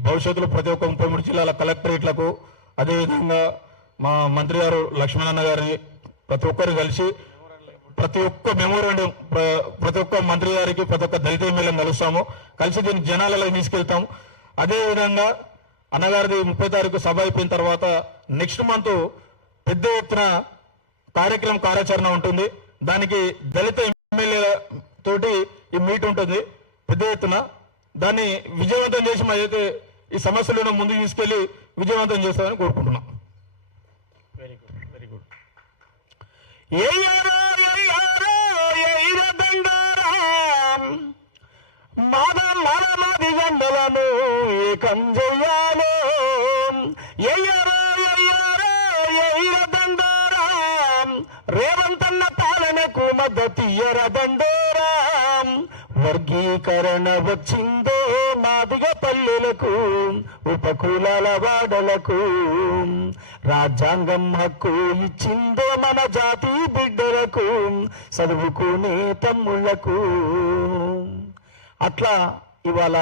భవిష్యత్తులో ప్రతి ఒక్క 33 జిల్లాల కలెక్టరేట్లకు, అదేవిధంగా మా మంత్రి గారు లక్ష్మణన్న గారిని ప్రతి ఒక్కరు కలిసి ప్రతి ఒక్క మెమోరాండం ప్రతి ఒక్క మంత్రి గారికి ప్రతి ఒక్క దళిత ఎమ్మెల్యేని కలుస్తాము, కలిసి దీన్ని జనాలలో తీసుకెళ్తాము. అదేవిధంగా అన్నగారిది 30 తారీఖు సభ అయిపోయిన తర్వాత నెక్స్ట్ మంత్ పెద్ద ఎత్తున కార్యాచరణ ఉంటుంది. దానికి దళిత ఎమ్మెల్యే తోటి ఈ మీట్ ఉంటుంది పెద్ద ఎత్తున. దాన్ని విజయవంతం చేసి ఏదైతే ఈ సమస్యలను ముందుకు తీసుకెళ్లి విజయవంతం చేస్తామని కోరుకుంటున్నాం. Very good, very good. మాది గండలను ఏకం చెయ్యాలో, రేవంతన్న పాలనకు మద్దతియ్యర దండోరాం. వర్గీకరణ వచ్చిందో మాదిగ పల్లెలకు, ఉపకులాల వాడలకు, రాజ్యాంగం హక్కు ఇచ్చిందో మన జాతి బిడ్డలకు, చదువుకునే తమ్ముళ్లకు. అట్లా ఇవాళ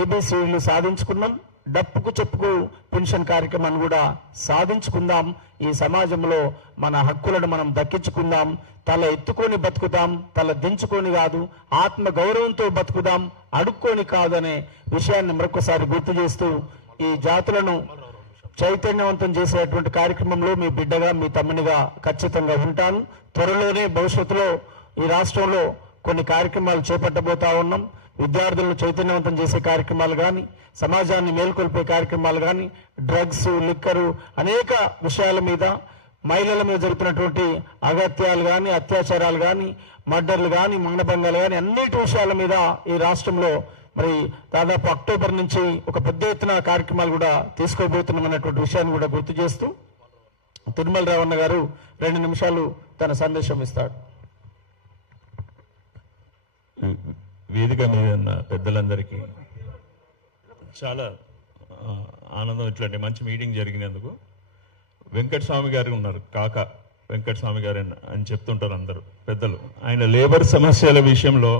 ఏబిసిలు సాధించుకున్నాం. డప్పుకు చెప్పుకు పెన్షన్ కార్యక్రమాన్ని కూడా సాధించుకుందాం. ఈ సమాజంలో మన హక్కులను మనం దక్కించుకుందాం. తల ఎత్తుకొని బతుకుదాం, తల దించుకొని కాదు, ఆత్మ గౌరవంతో బతుకుదాం, అడుక్కొని కాదనే విషయాన్ని మరొకసారి గుర్తు చేస్తూ ఈ జాతులను చైతన్యవంతం చేసేటువంటి కార్యక్రమంలో మీ బిడ్డగా, మీ తమ్మునిగా ఖచ్చితంగా ఉంటాను. త్వరలోనే భవిష్యత్తులో ఈ రాష్ట్రంలో కొన్ని కార్యక్రమాలు చేపట్టబోతా ఉన్నాం. విద్యార్థులను చైతన్యవంతం చేసే కార్యక్రమాలు కానీ, సమాజాన్ని మేల్కొల్పే కార్యక్రమాలు కానీ, డ్రగ్స్, లిక్కరు, అనేక విషయాల మీద, మహిళల మీద జరుగుతున్నటువంటి అగత్యాలు కానీ, అత్యాచారాలు కానీ, మర్డర్లు కానీ, మానభంగాలు కానీ, అన్నిటి విషయాల మీద ఈ రాష్ట్రంలో మరి దాదాపు అక్టోబర్ నుంచి ఒక పెద్ద ఎత్తున కార్యక్రమాలు కూడా తీసుకోబోతున్నామన్నటువంటి విషయాన్ని కూడా గుర్తు చేస్తూ తిరుమల రావణ గారు 2 నిమిషాలు తన సందేశం ఇస్తాడు. వేదిక మీద ఉన్న పెద్దలందరికీ చాలా ఆనందం ఇట్లాంటి మంచి మీటింగ్ జరిగినందుకు. వెంకటస్వామి గారు ఉన్నారు, కాక వెంకటస్వామి గారు అని చెప్తుంటారు అందరూ పెద్దలు. ఆయన లేబర్ సమస్యల విషయంలో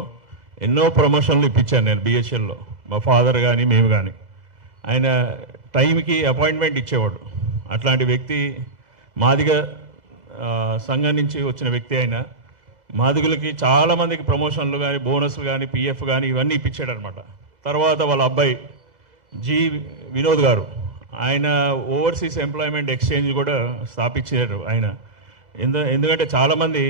ఎన్నో ప్రమోషన్లు ఇప్పించాను నేను బిహెచ్ఎల్లో, మా ఫాదర్ కానీ మేము కానీ. ఆయన టైంకి అపాయింట్మెంట్ ఇచ్చేవాడు. అట్లాంటి వ్యక్తి మాదిగ సంఘం నుంచి వచ్చిన వ్యక్తి. ఆయన మాదిగులకి చాలామందికి ప్రమోషన్లు కానీ బోనస్లు కానీ పిఎఫ్ కానీ ఇవన్నీ ఇప్పించాడు అనమాట. తర్వాత వాళ్ళ అబ్బాయి జి వినోద్ గారు, ఆయన ఓవర్సీస్ ఎంప్లాయ్మెంట్ ఎక్స్చేంజ్ కూడా స్థాపించారు ఆయన. ఎందుకంటే చాలామంది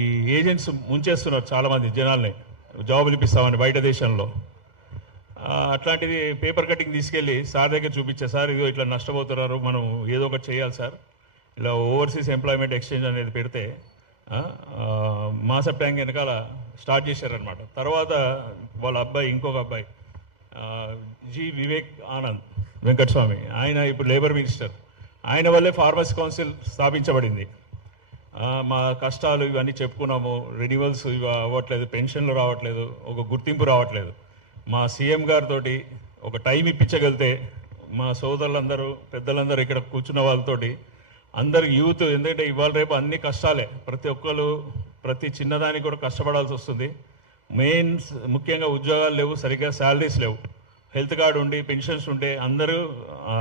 ఈ ఏజెంట్స్ ముంచేస్తున్నారు చాలామంది జనాల్ని, జాబులు ఇప్పిస్తామని బయట దేశంలో. అట్లాంటిది పేపర్ కటింగ్ తీసుకెళ్ళి సార్ దగ్గర చూపించా, సార్ ఇదో ఇట్లా నష్టపోతున్నారు, మనం ఏదో ఒకటి చేయాలి సార్, ఇలా ఓవర్సీస్ ఎంప్లాయ్మెంట్ ఎక్స్చేంజ్ అనేది పెడితే మాసప్ ట్యాంక్ వెనకాల స్టార్ట్ చేశారనమాట. తర్వాత వాళ్ళ అబ్బాయి, ఇంకొక అబ్బాయి జి వివేక్ ఆనంద్ వెంకటస్వామి, ఆయన ఇప్పుడు లేబర్ మినిస్టర్. ఆయన వల్లే ఫార్మసీ కౌన్సిల్ స్థాపించబడింది. మా కష్టాలు ఇవన్నీ చెప్పుకున్నాము, రెన్యువల్స్ ఇవి అవ్వట్లేదు, పెన్షన్లు రావట్లేదు, ఒక గుర్తింపు రావట్లేదు. మా సీఎం గారితో ఒక టైం ఇప్పించగలిగితే మా సోదరులందరూ పెద్దలందరూ ఇక్కడ కూర్చున్న వాళ్ళతోటి అందరికి యూత్, ఎందుకంటే ఇవాళ రేపు అన్ని కష్టాలే, ప్రతి ఒక్కరు ప్రతి చిన్నదానికి కూడా కష్టపడాల్సి వస్తుంది. ముఖ్యంగా ఉద్యోగాలు లేవు, సరిగ్గా శాలరీస్ లేవు, హెల్త్ కార్డు ఉండి పెన్షన్స్ ఉంటే అందరూ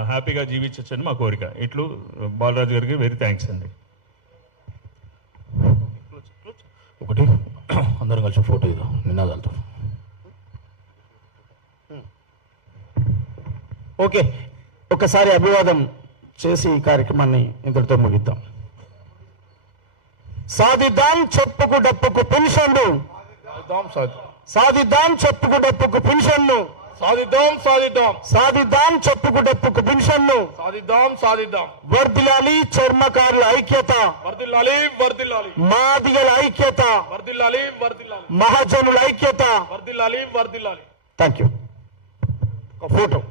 హ్యాపీగా జీవించవచ్చని మా కోరిక. ఇట్లు బాలరాజు గారికి వెరీ థ్యాంక్స్ అండి. ఒకటి అందరం కలిసి ఫోటో ఇద్దాం నినాదాలతో. ఓకే, ఒకసారి అభివాదం చేసి ఈ కార్యక్రమాన్ని ఇంతటితో ముగిద్దాం. సాధిద్దాం చెప్పుకు డప్పుకు పెన్షన్లు, సాధిద్దాం చెప్పుకు డప్పుకు పెన్షన్లు, సాధిద్దాం సాధిద్దాం సాధిద్దాం చెప్పుకు డప్పుకు పెన్షన్లు, సాధిద్దాం వర్ధిల్లాలి చర్మకారుల ఐక్యత, వర్ధిల్లాలి వర్ధిల్లాలి, మాదిగల ఐక్యత, వర్ధిల్లాలి వర్ధిల్లాలి, మహాజనుల ఐక్యత. వర్ధిల్లాలి వర్ధిల్లాలి. Thank you. ఒక ఫోటో.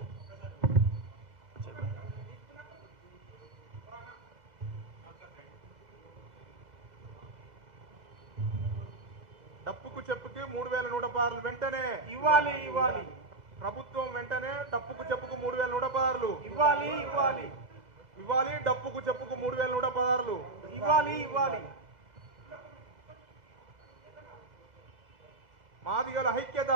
డప్పుకు చెప్పుకి 3116 వెంటనే ఇవ్వాలి. ప్రభుత్వం వెంటనే డప్పుకు చెప్పుకు 3116 ఇవ్వాలి. డప్పుకు చెప్పుకు 3116 ఇవ్వాలి. మాదిగల ఐక్యత.